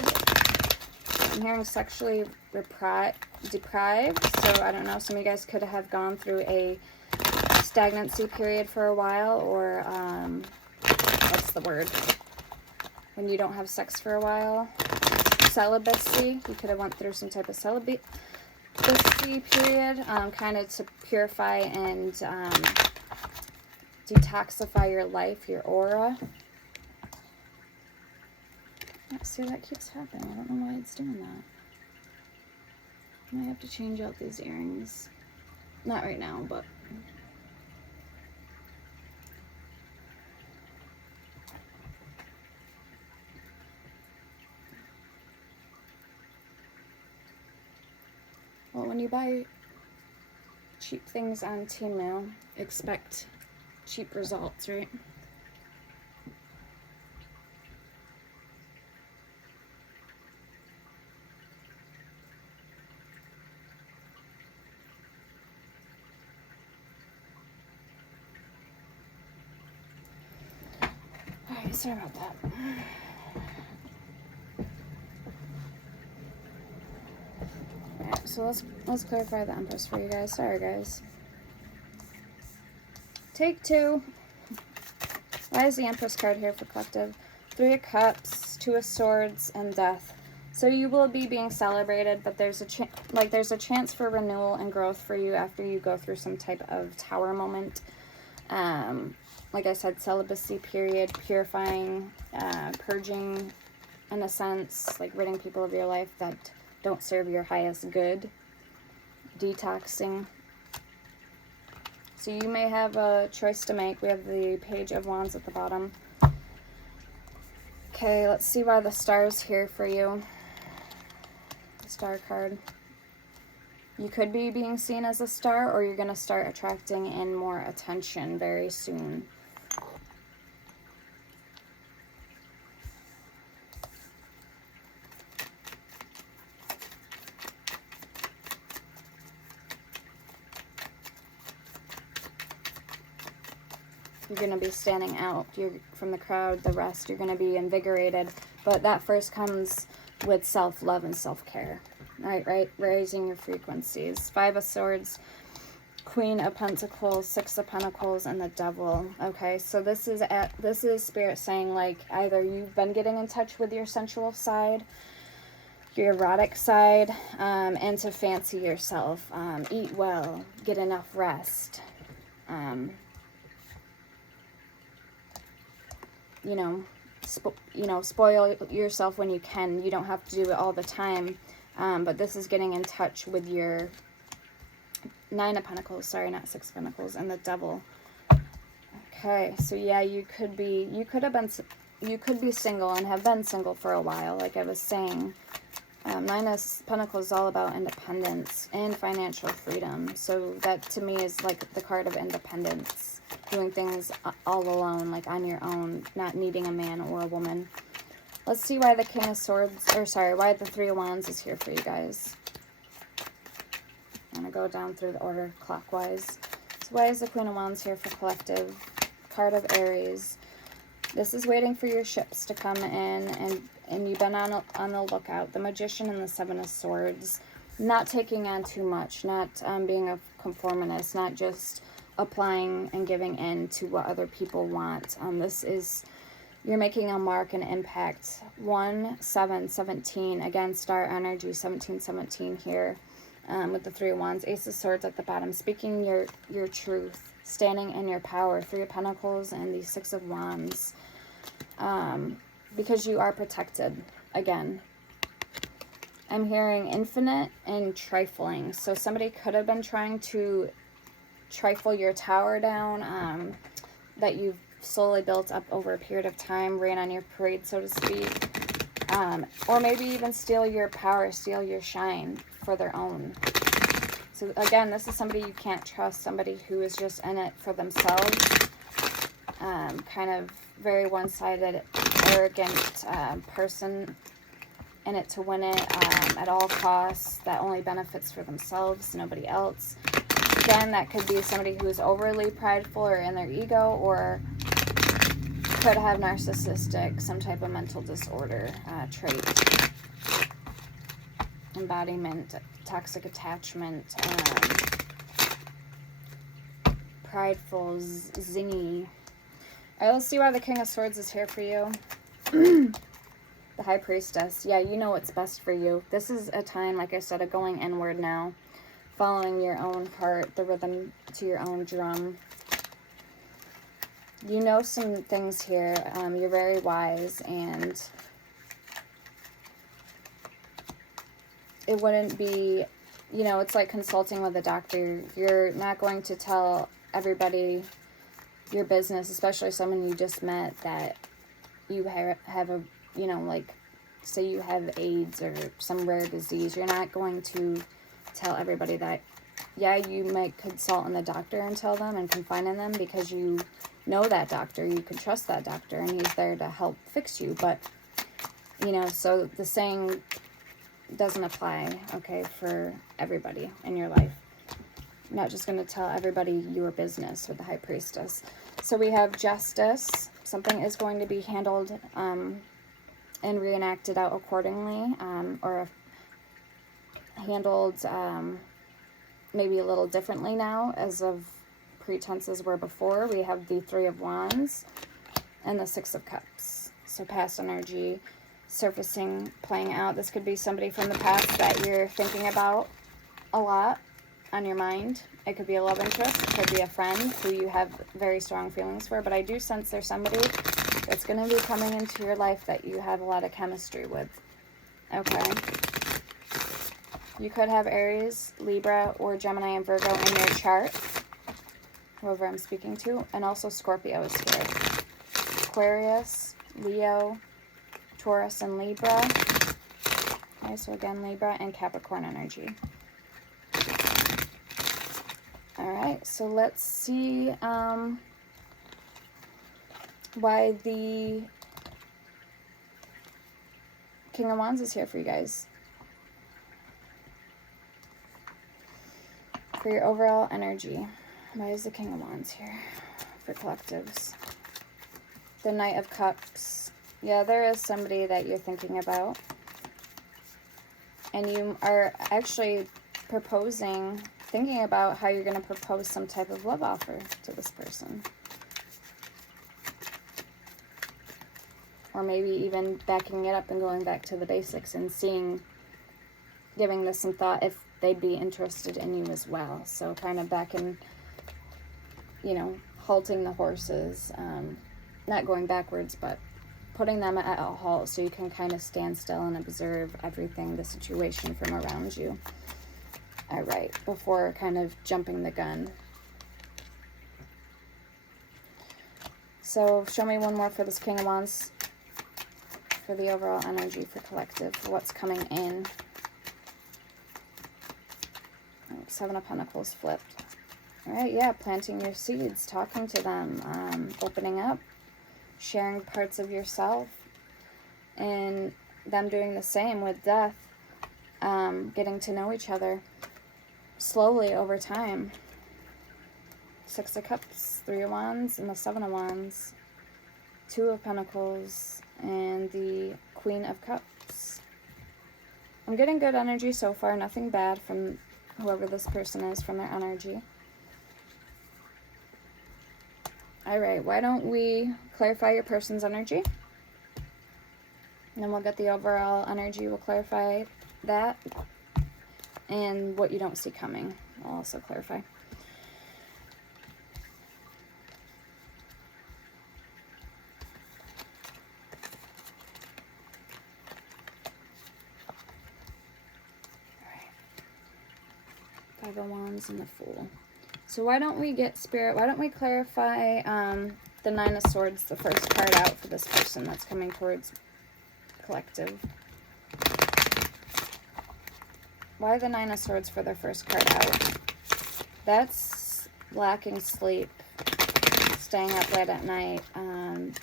I'm hearing sexually deprived, so I don't know, some of you guys could have gone through a stagnancy period for a while, or what's the word when you don't have sex for a while? Celibacy. You could have went through some type of celibacy period, kind of to purify and detoxify your life, your aura. See, that keeps happening. I don't know why it's doing that. I might have to change out these earrings. Not right now, but... Well, when you buy cheap things on Temu, expect cheap results, right? Alright, sorry about that. Alright, so let's clarify the Empress for you guys. Sorry, guys. Take 2. Why is the Empress card here for collective? 3 of Cups, 2 of Swords, and Death. So you will be being celebrated, but there's a chance for renewal and growth for you after you go through some type of tower moment. Like I said, celibacy period, purifying, purging, in a sense, like ridding people of your life that don't serve your highest good, detoxing. So you may have a choice to make. We have the Page of Wands at the bottom. Okay, let's see why the Star's here for you. The Star card. You could be being seen as a star, or you're going to start attracting in more attention very soon. You're going to be standing out from the crowd, the rest. You're going to be invigorated. But that first comes with self-love and self-care. Right? Raising your frequencies. 5 of Swords, Queen of Pentacles, 6 of Pentacles, and the Devil. Okay, so this is Spirit saying, like, either you've been getting in touch with your sensual side, your erotic side, and to fancy yourself. Eat well, get enough rest. Spoil yourself when you can. You don't have to do it all the time. But this is getting in touch with your 9 of Pentacles, sorry, not 6 of Pentacles, and the Devil. Okay, so yeah, you could be single and have been single for a while, like I was saying. 9 of Pentacles is all about independence and financial freedom. So that to me is like the card of independence. Doing things all alone, like on your own, not needing a man or a woman. Let's see why the King of Swords, why the 3 of Wands is here for you guys. I'm going to go down through the order clockwise. So why is the Queen of Wands here for collective? Card of Aries. This is waiting for your ships to come in, and you've been on the lookout. The Magician and the 7 of Swords. Not taking on too much, not being a conformist, not just applying and giving in to what other people want. This is, you're making a mark and impact. 1-7-17, again, star energy, 17-17 here, with the 3 of Wands. Ace of Swords at the bottom, speaking your truth, standing in your power. 3 of Pentacles and the 6 of Wands, because you are protected. Again, I'm hearing infinite and trifling. So somebody could have been trying to trifle your tower down, that you've slowly built up over a period of time, rain on your parade, so to speak, or maybe even steal your power, steal your shine for their own. So again, this is somebody you can't trust, somebody who is just in it for themselves, kind of very one-sided, arrogant person, in it to win it at all costs, that only benefits for themselves, nobody else. Again, that could be somebody who is overly prideful or in their ego, or could have narcissistic, some type of mental disorder trait. Embodiment, toxic attachment, prideful, zingy. All right, let's see why the King of Swords is here for you. The High Priestess. Yeah, you know what's best for you. This is a time, like I said, of going inward now. Following your own heart, the rhythm to your own drum. You know some things here. You're very wise, and it wouldn't be, it's like consulting with a doctor. You're not going to tell everybody your business, especially someone you just met, that you have a, like, say you have AIDS or some rare disease. You're not going to tell everybody that, yeah, you might consult on the doctor and tell them and confide in them because you know that doctor, you can trust that doctor, and he's there to help fix you. But, you know, so the saying doesn't apply, okay, for everybody in your life. I'm not just going to tell everybody your business with the High Priestess. So we have justice. Something is going to be handled and reenacted out accordingly, or handled maybe a little differently now as of pretenses were before. We have the Three of Wands and the Six of Cups. So past energy surfacing, playing out. This could be somebody from the past that you're thinking about a lot on your mind. It could be a love interest. It could be a friend who you have very strong feelings for. But I do sense there's somebody that's going to be coming into your life that you have a lot of chemistry with. Okay. You could have Aries, Libra, or Gemini and Virgo in your chart, whoever I'm speaking to, and also Scorpio is here. Aquarius, Leo, Taurus, and Libra. Okay, so again, Libra and Capricorn energy. Alright, so let's see why the King of Wands is here for you guys. For your overall energy, why is the King of Wands here for collectives? The Knight of Cups. Yeah, there is somebody that you're thinking about. And you are actually thinking about how you're going to propose some type of love offer to this person. Or maybe even backing it up and going back to the basics and giving this some thought if they'd be interested in you as well. So kind of back in, you know, halting the horses, not going backwards, but putting them at a halt so you can kind of stand still and observe everything, the situation from around you. All right, before kind of jumping the gun. So show me one more for this King of Wands for the overall energy for collective, for what's coming in. Seven of Pentacles flipped. All right, yeah, planting your seeds, talking to them, opening up, sharing parts of yourself, and them doing the same with death, getting to know each other slowly over time. Six of Cups, Three of Wands, and the Seven of Wands, Two of Pentacles, and the Queen of Cups. I'm getting good energy so far, nothing bad from whoever this person is, from their energy. Alright, why don't we clarify your person's energy? And then we'll get the overall energy. We'll clarify that. And what you don't see coming, I'll also clarify. Five of Wands and the Fool. So why don't we get Spirit, why don't we clarify the Nine of Swords, the first card out for this person that's coming towards collective. Why the Nine of Swords for their first card out? That's lacking sleep, staying up late at night,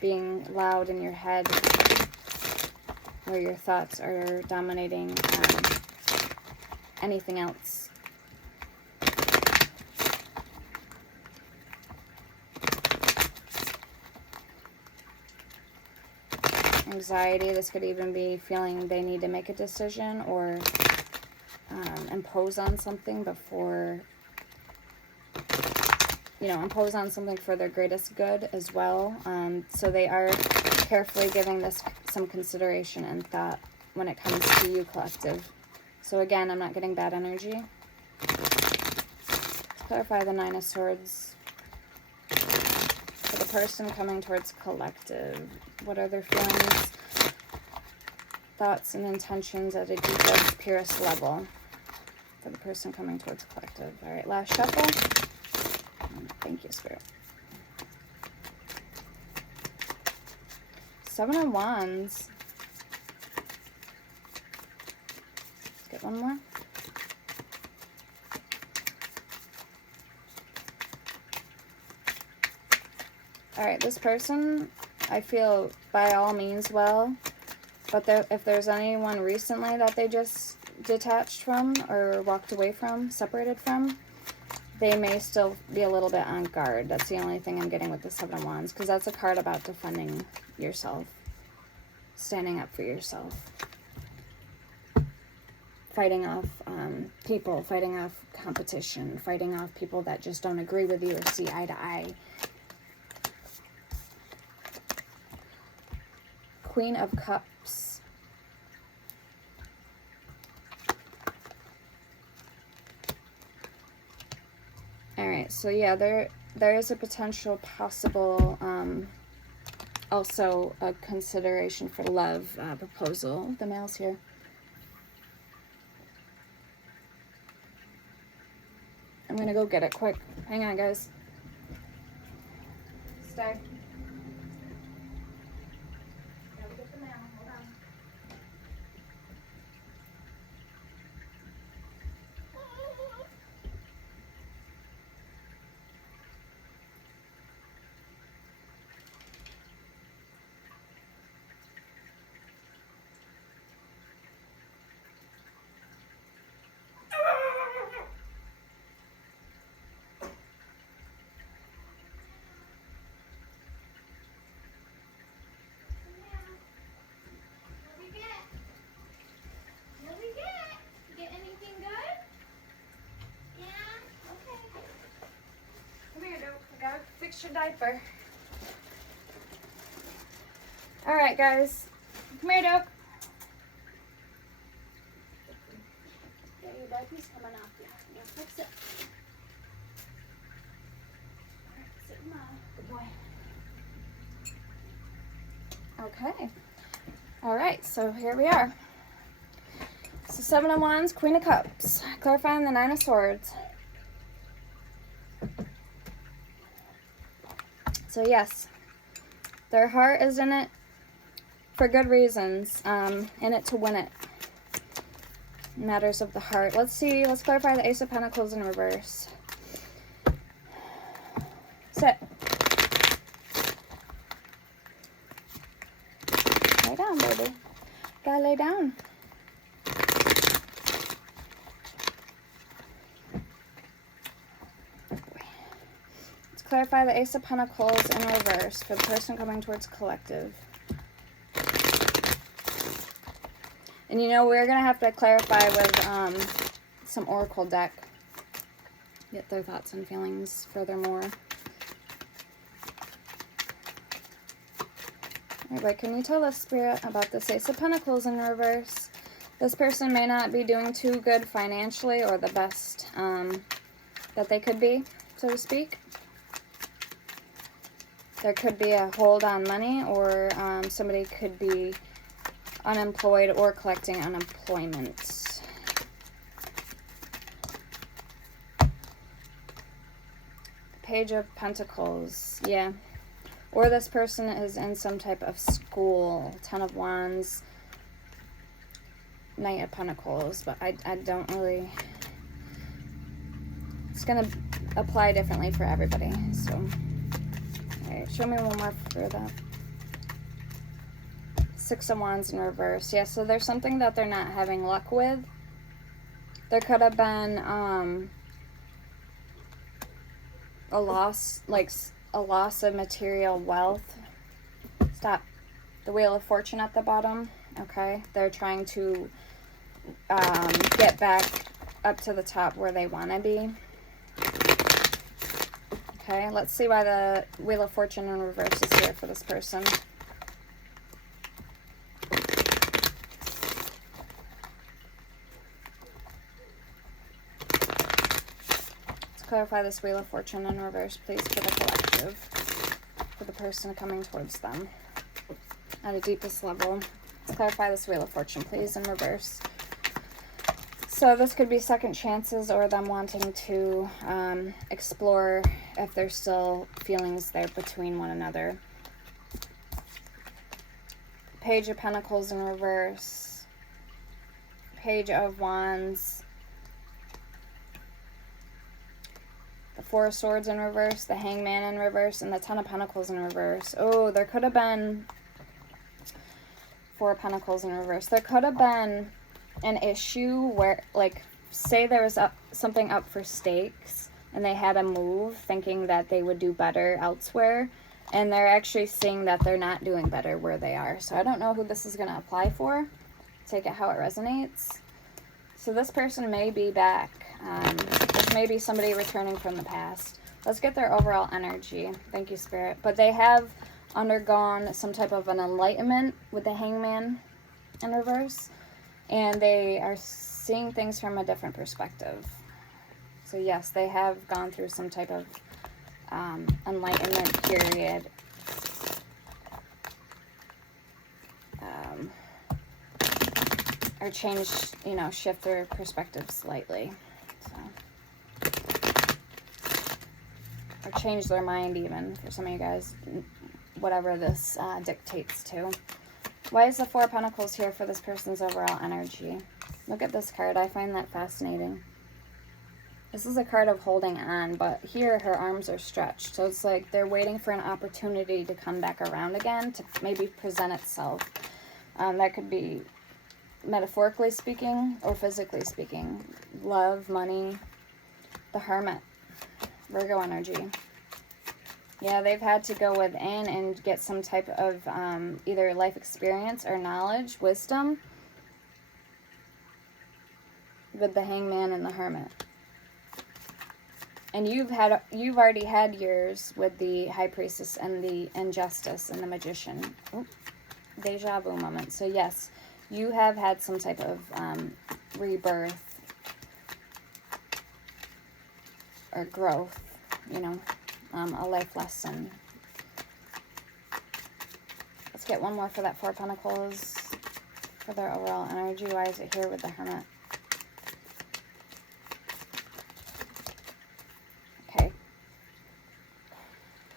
being loud in your head, where your thoughts are dominating anything else. Anxiety, this could even be feeling they need to make a decision or impose on something before, you know, impose on something for their greatest good as well. So they are carefully giving this some consideration and thought when it comes to you, collective. So again, I'm not getting bad energy. Let's clarify the Nine of Swords for the person coming towards collective. What are their feelings, thoughts, and intentions at a deepest, purest level for the person coming towards collective? All right, last shuffle. Thank you, Spirit. Seven of Wands. Let's get one more. All right, this person, I feel by all means well, but if there's anyone recently that they just detached from or walked away from, separated from, they may still be a little bit on guard. That's the only thing I'm getting with the Seven of Wands, because that's a card about defending yourself, standing up for yourself, fighting off people, fighting off competition, fighting off people that just don't agree with you or see eye to eye. Queen of Cups. All right, so yeah, there is a potential possible also a consideration for love proposal. The male's here. I'm gonna go get it quick. Hang on, guys. Stay. Gotta get the mail. Hold on. Fix your diaper. All right, guys. Come here, Doke. Yeah, your diaper's coming off. Yeah, fix it. All right, sit in mom. Good boy. Okay. All right, so here we are. So Seven of Wands, Queen of Cups. Clarifying the Nine of Swords. So yes, their heart is in it for good reasons, in it to win it. Matters of the heart. Let's see, let's clarify the Ace of Pentacles in reverse. Sit. Lay down, baby. Gotta lay down. Clarify the Ace of Pentacles in reverse for the person coming towards collective. And you know, we're going to have to clarify with some Oracle deck. Get their thoughts and feelings furthermore. Alright, can you tell the Spirit about this Ace of Pentacles in reverse? This person may not be doing too good financially or the best that they could be, so to speak. There could be a hold on money, or somebody could be unemployed or collecting unemployment. Page of Pentacles, yeah. Or this person is in some type of school. Ten of Wands, Knight of Pentacles, but I don't really... It's going to apply differently for everybody, so... Alright, show me one more for that. Six of Wands in reverse. Yeah, so there's something that they're not having luck with. There could have been a loss, like a loss of material wealth. Stop. The Wheel of Fortune at the bottom. Okay, they're trying to get back up to the top where they want to be. Okay, let's see why the Wheel of Fortune in reverse is here for this person. Let's clarify this Wheel of Fortune in reverse, please, for the collective. For the person coming towards them. At a deepest level. Let's clarify this Wheel of Fortune, please, in reverse. So this could be second chances or them wanting to explore if there's still feelings there between one another. Page of Pentacles in reverse. Page of Wands. The Four of Swords in reverse, the Hangman in reverse, and the Ten of Pentacles in reverse. Oh, there could have been Four of Pentacles in reverse. There could have been an issue where, like, say there was something up for stakes and they had a move thinking that they would do better elsewhere, and they're actually seeing that they're not doing better where they are. So I don't know who this is going to apply for. Take it how it resonates. So this person may be back. This may be somebody returning from the past. Let's get their overall energy. Thank you, Spirit. But they have undergone some type of an enlightenment with the Hangman in reverse. And they are seeing things from a different perspective. So yes, they have gone through some type of enlightenment period. Or change, you know, shift their perspective slightly. So, or change their mind even, for some of you guys, whatever this dictates to. Why is the Four of Pentacles here for this person's overall energy? Look at this card. I find that fascinating. This is a card of holding on, but here her arms are stretched. So it's like they're waiting for an opportunity to come back around again, to maybe present itself. That could be metaphorically speaking or physically speaking. Love, money, the Hermit, Virgo energy. Yeah, they've had to go within and get some type of either life experience or knowledge, wisdom, with the Hangman and the Hermit. And you've already had yours with the High Priestess and the Injustice and the Magician. Oop, deja vu moment. So yes, you have had some type of rebirth or growth, you know, a life lesson. Let's get one more for that Four of Pentacles for their overall energy. Why is it here with the Hermit? Okay.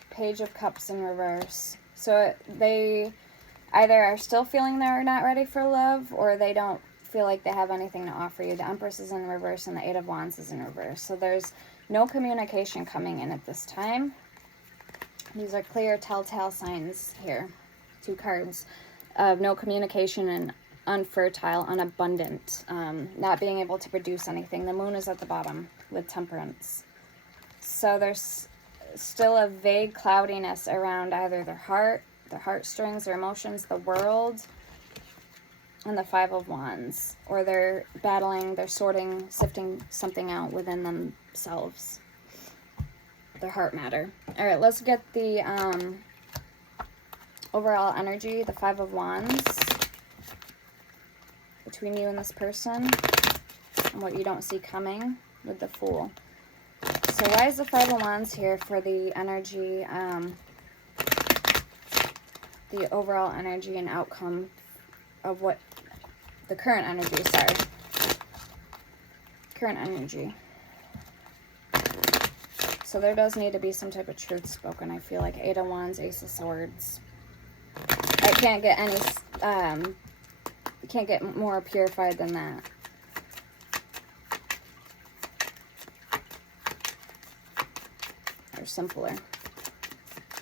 Page of Cups in reverse. So they either are still feeling they're not ready for love, or they don't feel like they have anything to offer you. The Empress is in reverse and the Eight of Wands is in reverse. So there's no communication coming in at this time. These are clear telltale signs here. Two cards of no communication and unfertile, unabundant, not being able to produce anything. The Moon is at the bottom with Temperance. So there's still a vague cloudiness around either their heart, their heartstrings, their emotions, the world, and the Five of Wands. Or they're battling, they're sorting, sifting something out within themselves. Their heart matter. All right, let's get the overall energy, the Five of Wands, between you and this person, and what you don't see coming with the Fool. So why is the Five of Wands here for the energy, the overall energy and outcome of what the current energy, current energy. So there does need to be some type of truth spoken. I feel like Eight of Wands, Ace of Swords. I can't get any, can't get more purified than that. Or simpler.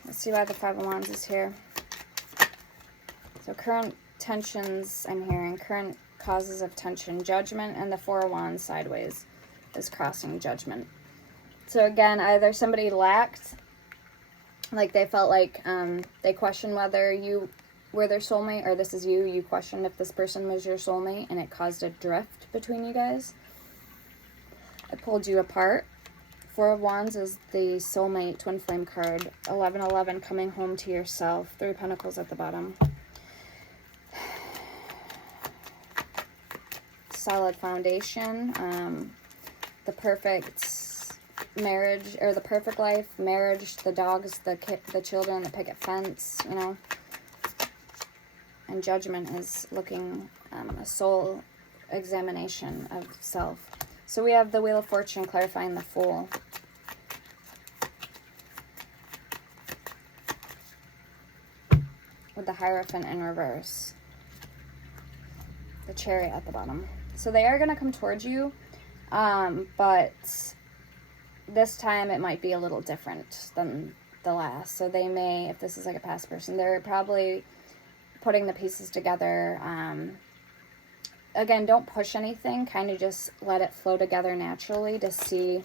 Let's see why the Five of Wands is here. So current tensions, I'm hearing, current causes of tension, Judgment, and the Four of Wands sideways is crossing Judgment. So again, either somebody lacked, like they felt like they questioned whether you were their soulmate, or this is you, you questioned if this person was your soulmate, and it caused a drift between you guys. It pulled you apart. Four of Wands is the soulmate twin flame card. 1111, coming home to yourself. Three of Pentacles at the bottom. Solid foundation. The perfect marriage, or the perfect life, marriage, the dogs, the children, the picket fence, you know. And Judgment is looking a soul examination of self. So we have the Wheel of Fortune clarifying the Fool. With the Hierophant in reverse. The Chariot at the bottom. So they are going to come towards you, but this time it might be a little different than the last. So they may, if this is like a past person, they're probably putting the pieces together. Again, don't push anything. Kind of just let it flow together naturally to see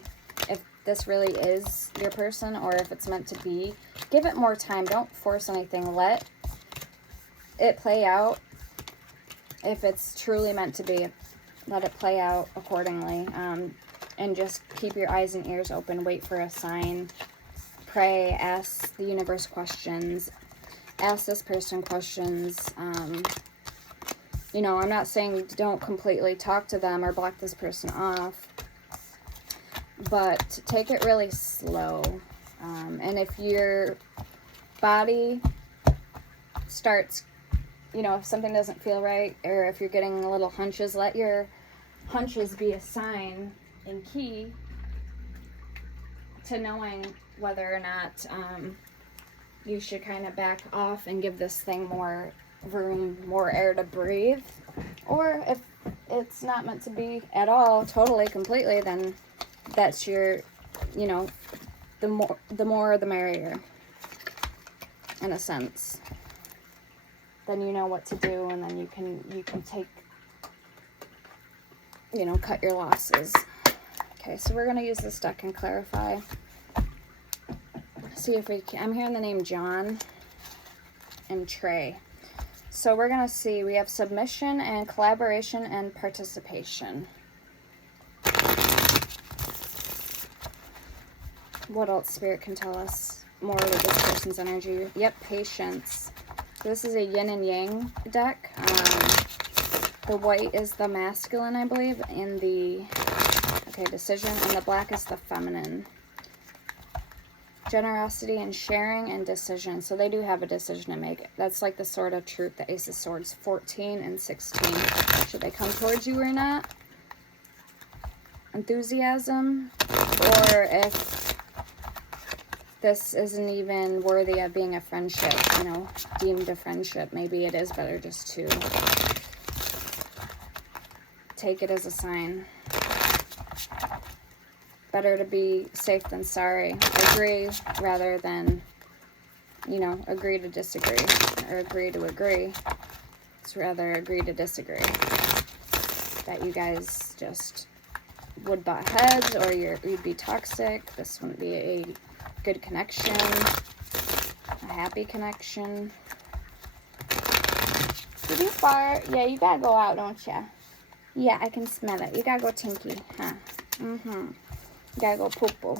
if this really is your person or if it's meant to be. Give it more time. Don't force anything. Let it play out. If it's truly meant to be, let it play out accordingly. And just keep your eyes and ears open. Wait for a sign. Pray. Ask the universe questions. Ask this person questions. You know, I'm not saying don't completely talk to them or block this person off, but take it really slow. And if your body starts, you know, if something doesn't feel right, or if you're getting a little hunches, let your hunches be a sign and key to knowing whether or not you should kind of back off and give this thing more room, more air to breathe. Or if it's not meant to be at all, totally, completely, then that's your, you know, the more the merrier, in a sense. Then you know what to do, and then you can take, you know, cut your losses. Okay, so we're going to use this deck and clarify. See if we can. I'm hearing the name John and Trey. So we're going to see, we have submission and collaboration and participation. What else Spirit can tell us more with this person's energy? Yep, patience. So this is a yin and yang deck. The white is the masculine, I believe, and the, okay, decision, and the black is the feminine. Generosity and sharing and decision. So they do have a decision to make. That's like the Sword of Truth, the Ace of Swords, 14 and 16. Should they come towards you or not? Enthusiasm. Or if this isn't even worthy of being a friendship, you know, deemed a friendship, maybe it is better just to take it as a sign. Better to be safe than sorry. Agree rather than, you know, agree to disagree, or agree to agree. It's rather agree to disagree. That you guys just would butt heads, or you'd be toxic. This wouldn't be a good connection, a happy connection. Did you fart? Yeah, you gotta go out, don't ya? Yeah, I can smell it. You gotta go tinky, huh? Mm-hmm. You gotta go poo-poo.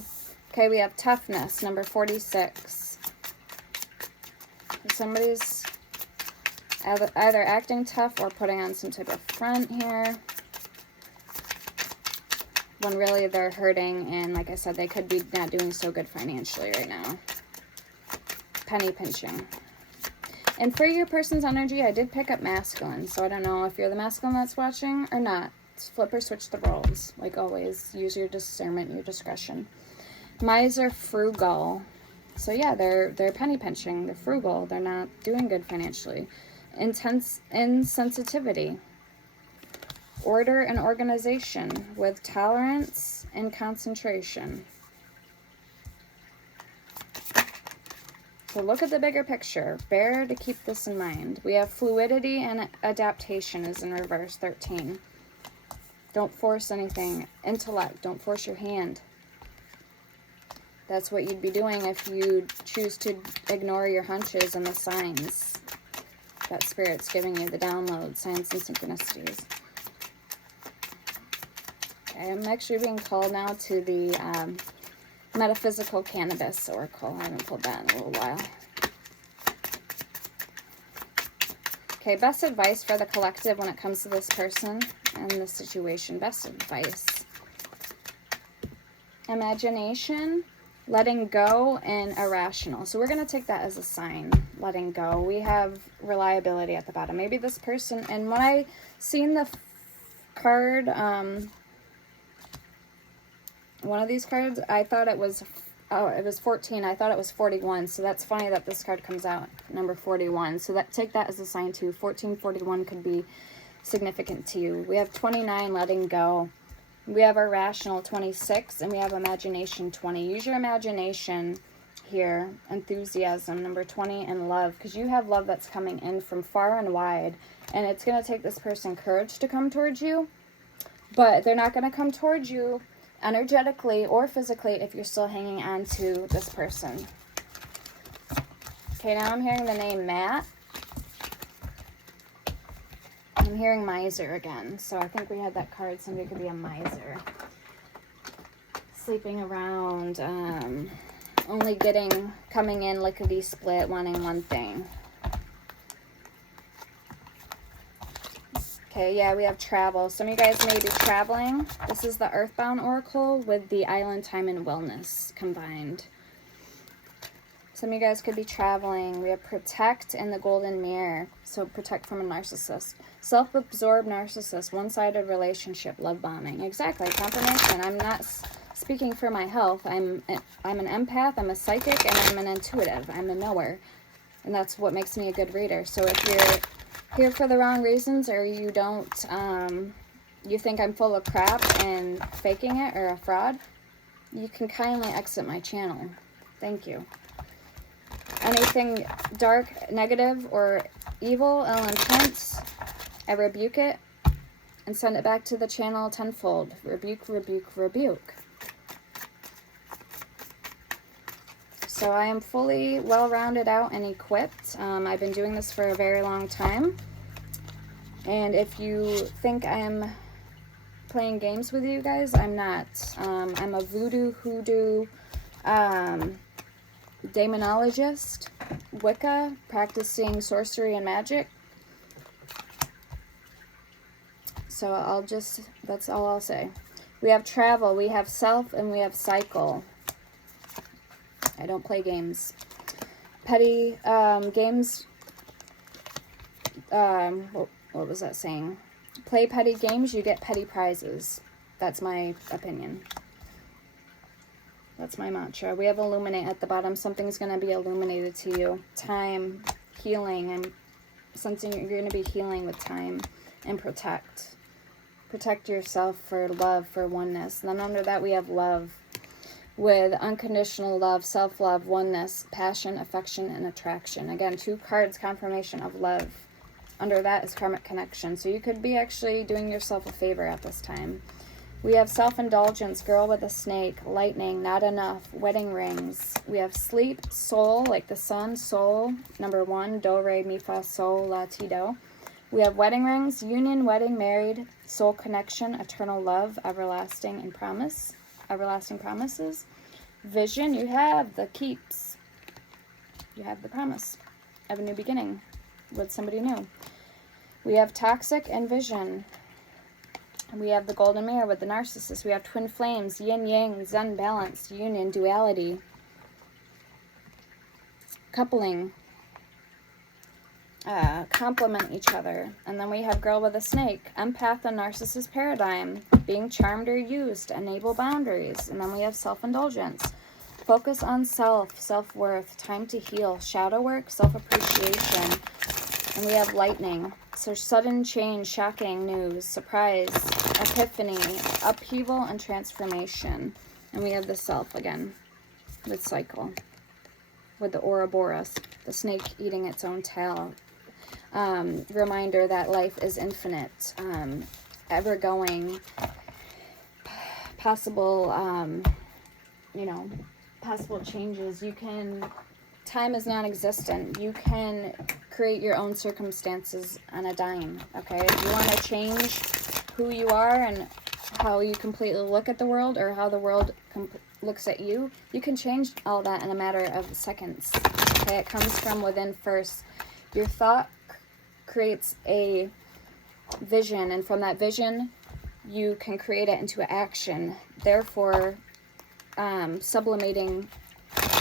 Okay, we have toughness, number 46. Somebody's either acting tough or putting on some type of front here, when really they're hurting, and like I said, they could be not doing so good financially right now. Penny pinching. And for your person's energy, I did pick up masculine, so I don't know if you're the masculine that's watching or not. Flip or switch the roles. Like always, use your discernment, your discretion. Miser, frugal. So yeah, they're penny pinching. They're frugal. They're not doing good financially. Intense insensitivity. Order and organization with tolerance and concentration. So look at the bigger picture. Bear to keep this in mind. We have fluidity and adaptation is in reverse, 13. Don't force anything. Intellect. Don't force your hand. That's what you'd be doing if you choose to ignore your hunches and the signs that Spirit's giving you, the downloads, signs and synchronicities. Okay, I'm actually being called now to the Metaphysical Cannabis Oracle. I haven't pulled that in a little while. Okay, best advice for the collective when it comes to this person and this situation. Best advice. Imagination, letting go, and irrational. So we're going to take that as a sign, letting go. We have reliability at the bottom. Maybe this person, and when I seen the card, one of these cards, I thought it was, oh, it was 14. I thought it was 41. So that's funny that this card comes out, number 41. So take that as a sign too. 1441 could be significant to you. We have 29, letting go. We have our rational 26, and we have imagination 20. Use your imagination here. Enthusiasm, number 20, and love, because you have love that's coming in from far and wide, and it's going to take this person courage to come towards you, but they're not going to come towards you energetically or physically if you're still hanging on to this person. Okay, now I'm hearing the name Matt. I'm hearing miser again, so I think we had that card. Somebody could be a miser. Sleeping around, only coming in lickety split, wanting one thing. Okay, yeah, we have travel. Some of you guys may be traveling. This is the Earthbound Oracle with the Island Time and Wellness combined. Some of you guys could be traveling. We have protect and the Golden Mirror. So protect from a narcissist. Self-absorbed narcissist, one-sided relationship, love bombing. Exactly, confirmation. I'm not speaking for my health. I'm an empath, I'm a psychic, and I'm an intuitive. I'm a knower. And that's what makes me a good reader. So if you're here for the wrong reasons, or you don't, you think I'm full of crap and faking it or a fraud, you can kindly exit my channel. Thank you. Anything dark, negative, or evil, ill intent, I rebuke it and send it back to the channel tenfold. Rebuke, rebuke, rebuke. So I am fully well-rounded out and equipped. I've been doing this for a very long time. And if you think I'm playing games with you guys, I'm not. I'm a voodoo, hoodoo, demonologist, Wicca, practicing sorcery and magic. So that's all I'll say. We have travel, we have self, and we have cycle. I don't play games. Petty games. What was that saying? Play petty games, you get petty prizes. That's my opinion. That's my mantra. We have illuminate at the bottom. Something's going to be illuminated to you. Time, healing. I'm sensing you're going to be healing with time. And protect. Protect yourself for love, for oneness. And then under that we have love. With unconditional love, self-love, oneness, passion, affection, and attraction. Again, 2 cards, confirmation of love. Under that is karmic connection. So you could be actually doing yourself a favor at this time. We have self-indulgence, girl with a snake, lightning, not enough, wedding rings. We have sleep, soul, like the sun, soul, number 1, do, re, mi, fa, sol, la, ti, do. We have wedding rings, union, wedding, married, soul connection, eternal love, everlasting, and promise. Everlasting promises. Vision, you have the keeps. You have the promise of a new beginning with somebody new. We have toxic and vision. We have the golden mirror with the narcissist. We have twin flames, yin yang, zen balance, union, duality, coupling, complement each other. And then we have girl with a snake, empath and narcissist paradigm, being charmed or used, enable boundaries. And then we have self-indulgence, focus on self, self-worth, time to heal, shadow work, self-appreciation. And we have lightning, so sudden change, shocking news, surprise, epiphany, upheaval, and transformation. And we have the self again with cycle, with the Ouroboros, the snake eating its own tail. Reminder that life is infinite, ever-going, possible, possible changes. Time is non-existent. You can create your own circumstances on a dime, okay? If you want to change who you are and how you completely look at the world, or how the world looks at you, you can change all that in a matter of seconds, okay? It comes from within first. Your thought creates a vision, and from that vision, you can create it into action. Therefore, sublimating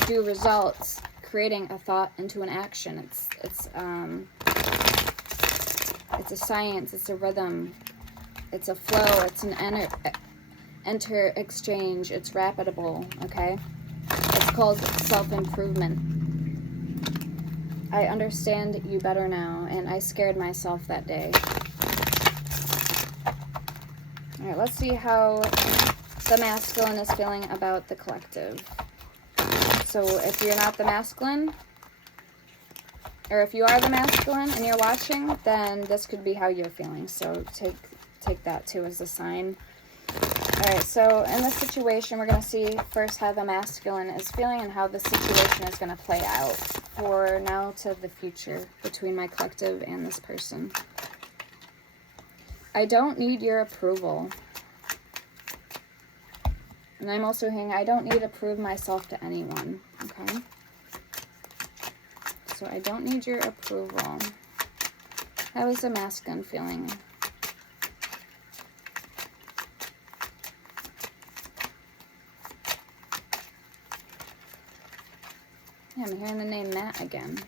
due results, creating a thought into an action. It's a science, it's a rhythm, it's a flow, it's an enter exchange, it's rapidable, okay? It's called self-improvement. I understand you better now, and I scared myself that day. All right, let's see how the masculine is feeling about the collective. So if you're not the masculine, or if you are the masculine and you're watching, then this could be how you're feeling. So take that too as a sign. All right, so in this situation, we're going to see first how the masculine is feeling and how the situation is going to play out for now to the future between my collective and this person. I don't need your approval. And I'm also hearing, I don't need to prove myself to anyone, okay? So I don't need your approval. How is the masculine feeling? Yeah, I'm hearing the name Matt again.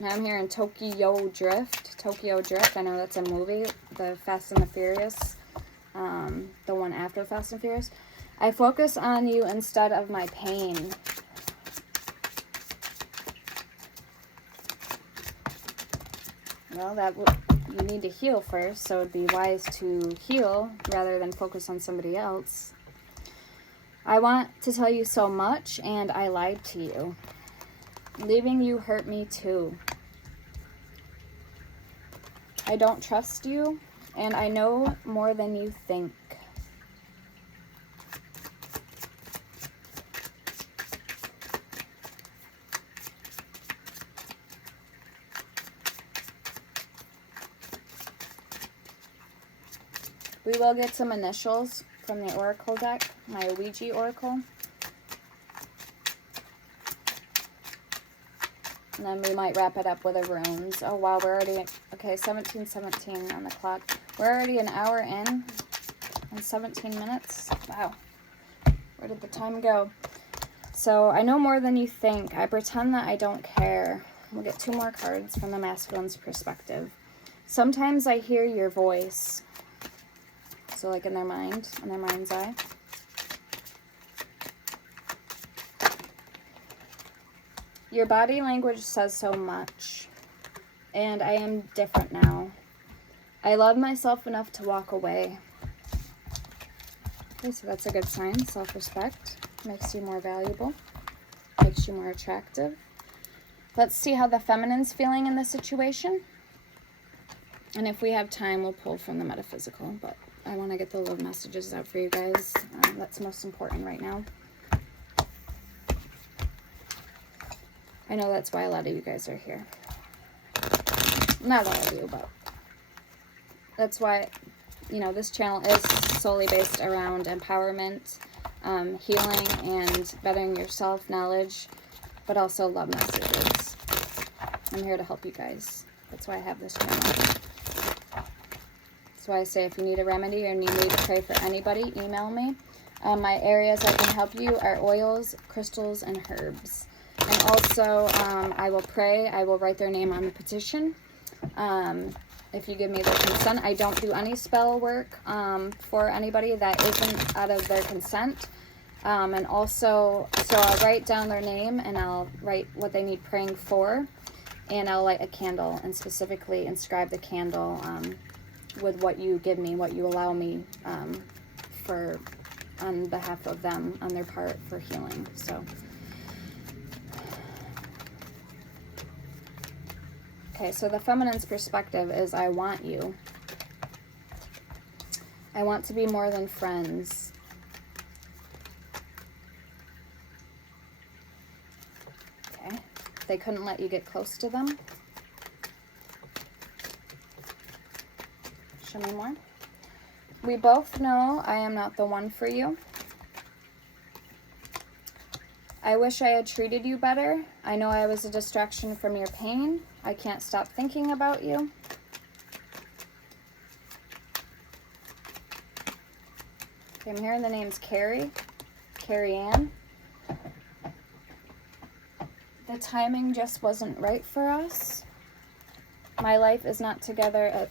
Now I'm hearing Tokyo Drift. Tokyo Drift, I know that's a movie, the Fast and the Furious, the one after Fast and Furious. I focus on you instead of my pain. Well, you need to heal first, so it'd be wise to heal rather than focus on somebody else. I want to tell you so much, and I lied to you. Leaving you hurt me too. I don't trust you, and I know more than you think. We will get some initials from the Oracle deck, my Ouija Oracle. And then we might wrap it up with the runes. Oh, wow, we're already, okay, 17:17 on the clock. We're already an hour in and 17 minutes. Wow, where did the time go? So, I know more than you think. I pretend that I don't care. We'll get 2 more cards from the masculine's perspective. Sometimes I hear your voice. So like in their mind, in their mind's eye. Your body language says so much. And I am different now. I love myself enough to walk away. Okay, so that's a good sign. Self-respect makes you more valuable. Makes you more attractive. Let's see how the feminine's feeling in this situation. And if we have time, we'll pull from the metaphysical, but I want to get the love messages out for you guys. That's most important right now. I know that's why a lot of you guys are here. Not all of you, but that's why, you know, this channel is solely based around empowerment, healing, and bettering your self-knowledge, but also love messages. I'm here to help you guys. That's why I have this channel. That's why I say if you need a remedy or need me to pray for anybody, email me. My areas I can help you are oils, crystals, and herbs. And also, I will pray. I will write their name on the petition. If you give me their consent, I don't do any spell work for anybody that isn't out of their consent. And also, so I'll write down their name and I'll write what they need praying for. And I'll light a candle and specifically inscribe the candle with what you give me, what you allow me for on behalf of them, on their part for healing. So, okay, so the feminine's perspective is I want you. I want to be more than friends. Okay, they couldn't let you get close to them. Show me more. We both know I am not the one for you. I wish I had treated you better. I know I was a distraction from your pain. I can't stop thinking about you. Okay, I'm hearing the names Carrie Ann. The timing just wasn't right for us. My life is not together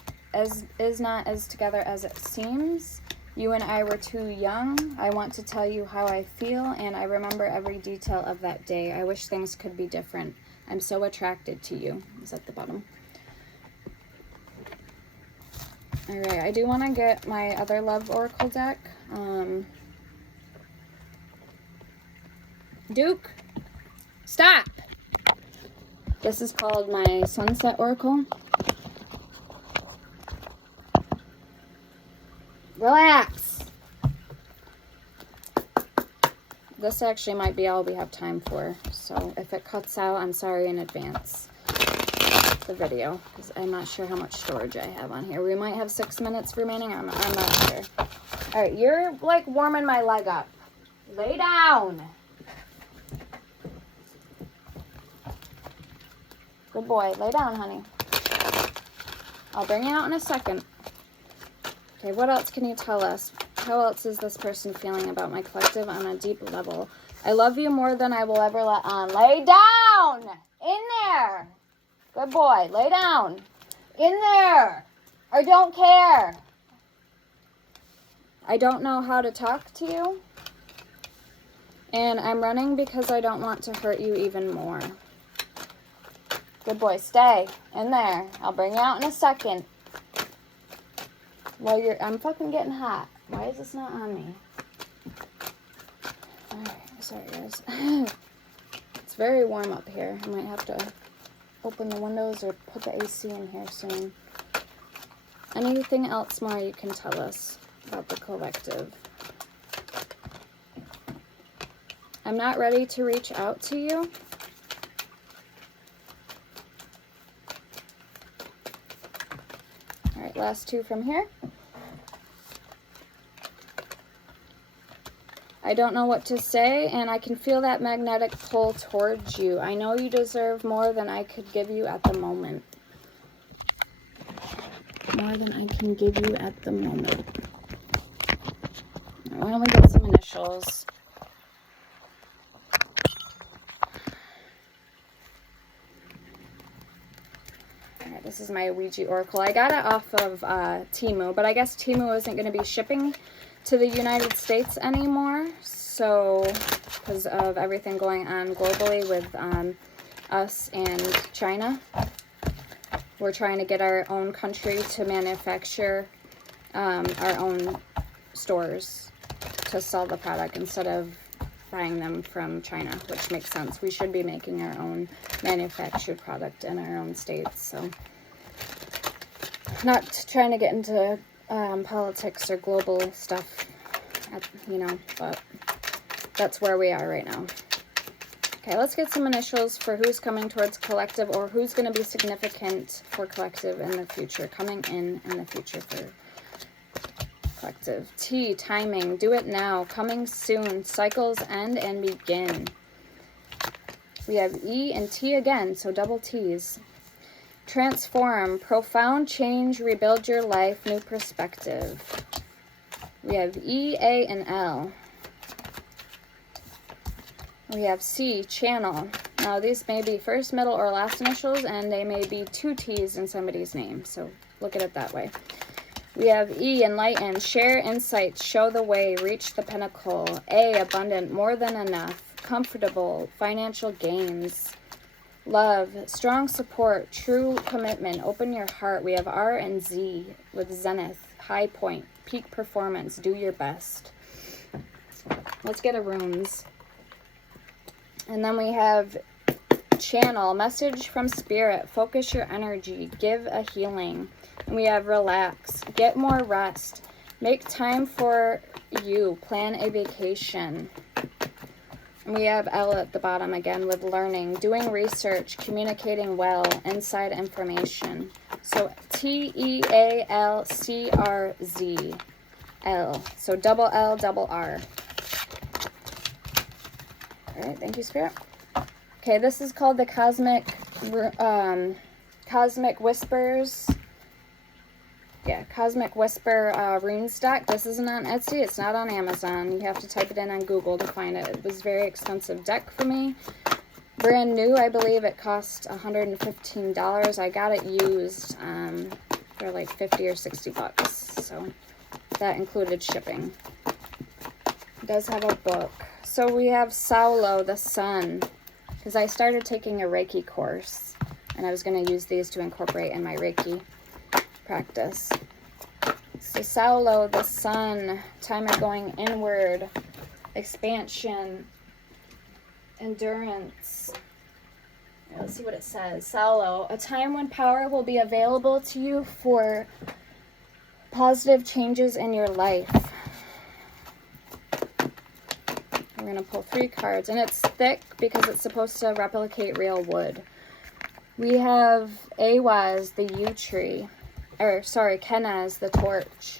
not as together as it seems. You and I were too young. I want to tell you how I feel, and I remember every detail of that day. I wish things could be different. I'm so attracted to you. Is at the bottom. Alright, I do want to get my other Love Oracle deck. Duke, stop! This is called my Sunset Oracle. Relax! This actually might be all we have time for, so if it cuts out, I'm sorry in advance. The video, because I'm not sure how much storage I have on here. We might have 6 minutes remaining. I'm not sure. All right, you're like warming my leg up. Lay down. Good boy. Lay down, honey. I'll bring you out in a second. Okay, what else can you tell us? How else is this person feeling about my collective on a deep level? I love you more than I will ever let on. Lay down! In there! Good boy. Lay down. In there. I don't care. I don't know how to talk to you. And I'm running because I don't want to hurt you even more. Good boy. Stay in there. I'll bring you out in a second. Well, I'm fucking getting hot. Why is this not on me? Alright. Sorry, guys. It's very warm up here. I might have to open the windows or put the AC in here soon. Anything else more you can tell us about the collective? I'm not ready to reach out to you. All right, last two from here. I don't know what to say, and I can feel that magnetic pull towards you. I know you deserve more than I could give you at the moment. More than I can give you at the moment. Why don't we get some initials? Alright, this is my Ouija Oracle. I got it off of Temu, but I guess Temu isn't going to be shipping to the United States anymore, so because of everything going on globally with us and China, we're trying to get our own country to manufacture our own stores to sell the product instead of buying them from China, which makes sense. We should be making our own manufactured product in our own states. So not trying to get into politics or global stuff, you know, but that's where we are right now. Okay, let's get some initials for who's coming towards collective or who's going to be significant for collective in the future, coming in the future for collective. T, timing, do it now, coming soon, cycles end and begin. We have E and T again, so double T's. Transform, profound change, rebuild your life, new perspective. We have E, A, and L. We have C, channel. Now these may be first, middle, or last initials, and they may be two T's in somebody's name, so look at it that way. We have E, enlighten, share insights, show the way, reach the pinnacle. A, abundant, more than enough, comfortable, financial gains. Love, strong support, true commitment, open your heart. We have R and Z with zenith, high point, peak performance, do your best. Let's get a runes. And then we have channel, message from spirit, focus your energy, give a healing. And we have relax, get more rest, make time for you, plan a vacation. And we have L at the bottom again with learning, doing research, communicating well, inside information. So TEALCRZ, L. So double L, double R. All right, thank you, Spirit. Okay, this is called the Cosmic Whispers. Yeah, Cosmic Whisper runes deck. This isn't on Etsy. It's not on Amazon. You have to type it in on Google to find it. It was a very expensive deck for me. Brand new, I believe it cost $115. I got it used for like 50 or 60 bucks. So that included shipping. It does have a book. So we have Saulo, the sun, because I started taking a Reiki course, and I was going to use these to incorporate in my Reiki practice. So Saulo, the sun, time of going inward, expansion, endurance. Let's see what it says. Saulo, a time when power will be available to you for positive changes in your life. We're going to pull 3 cards, and it's thick because it's supposed to replicate real wood. We have Ahaz, the yew tree, or sorry, Kenaz, the torch.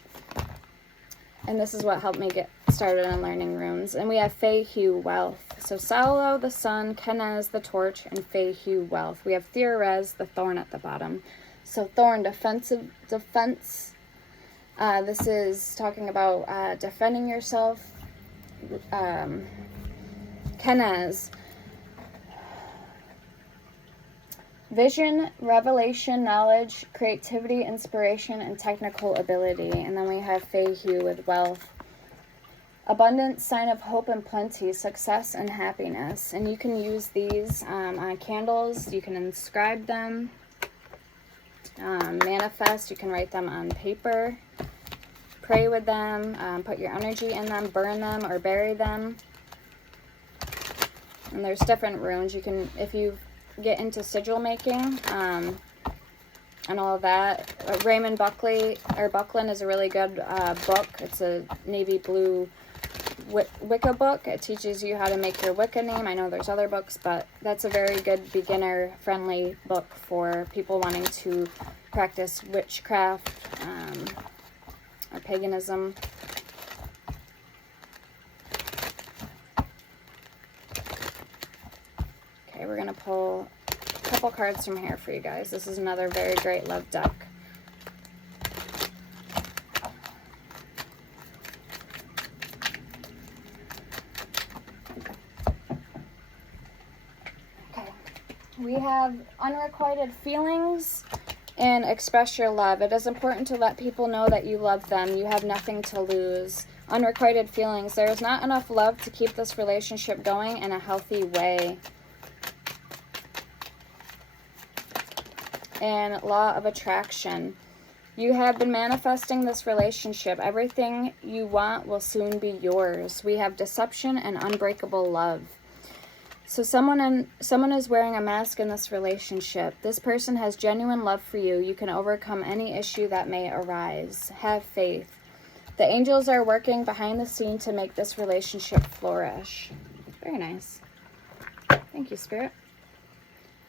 And this is what helped me get started on learning runes. And we have Fehu, wealth. So Saulo, the sun, Kenaz, the torch, and Fehu, wealth. We have Thirez, the thorn at the bottom. So thorn, defense. This is talking about defending yourself. Kenaz, vision, revelation, knowledge, creativity, inspiration, and technical ability. And then we have Fehu with wealth. Abundance, sign of hope and plenty, success and happiness. And you can use these on candles. You can inscribe them. Manifest, you can write them on paper. Pray with them. Put your energy in them. Burn them or bury them. And there's different runes. You can, if you get into sigil making and all of that. Raymond Buckland is a really good book. It's a navy blue Wicca book. It teaches you how to make your Wicca name. I know there's other books, but that's a very good beginner friendly book for people wanting to practice witchcraft or paganism. Okay, we're going to pull a couple cards from here for you guys. This is another very great love deck. Okay, we have unrequited feelings and express your love. It is important to let people know that you love them. You have nothing to lose. Unrequited feelings. There is not enough love to keep this relationship going in a healthy way. And law of attraction. You have been manifesting this relationship. Everything you want will soon be yours. We have deception and unbreakable love. So someone is wearing a mask in this relationship. This person has genuine love for you. You can overcome any issue that may arise. Have faith. The angels are working behind the scene to make this relationship flourish. Very nice. Thank you, Spirit.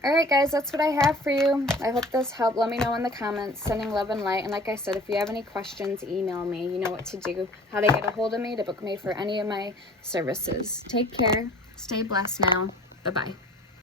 Alright guys, that's what I have for you. I hope this helped. Let me know in the comments. Sending love and light. And like I said, if you have any questions, email me. You know what to do. How to get a hold of me to book me for any of my services. Take care. Stay blessed now. Bye-bye.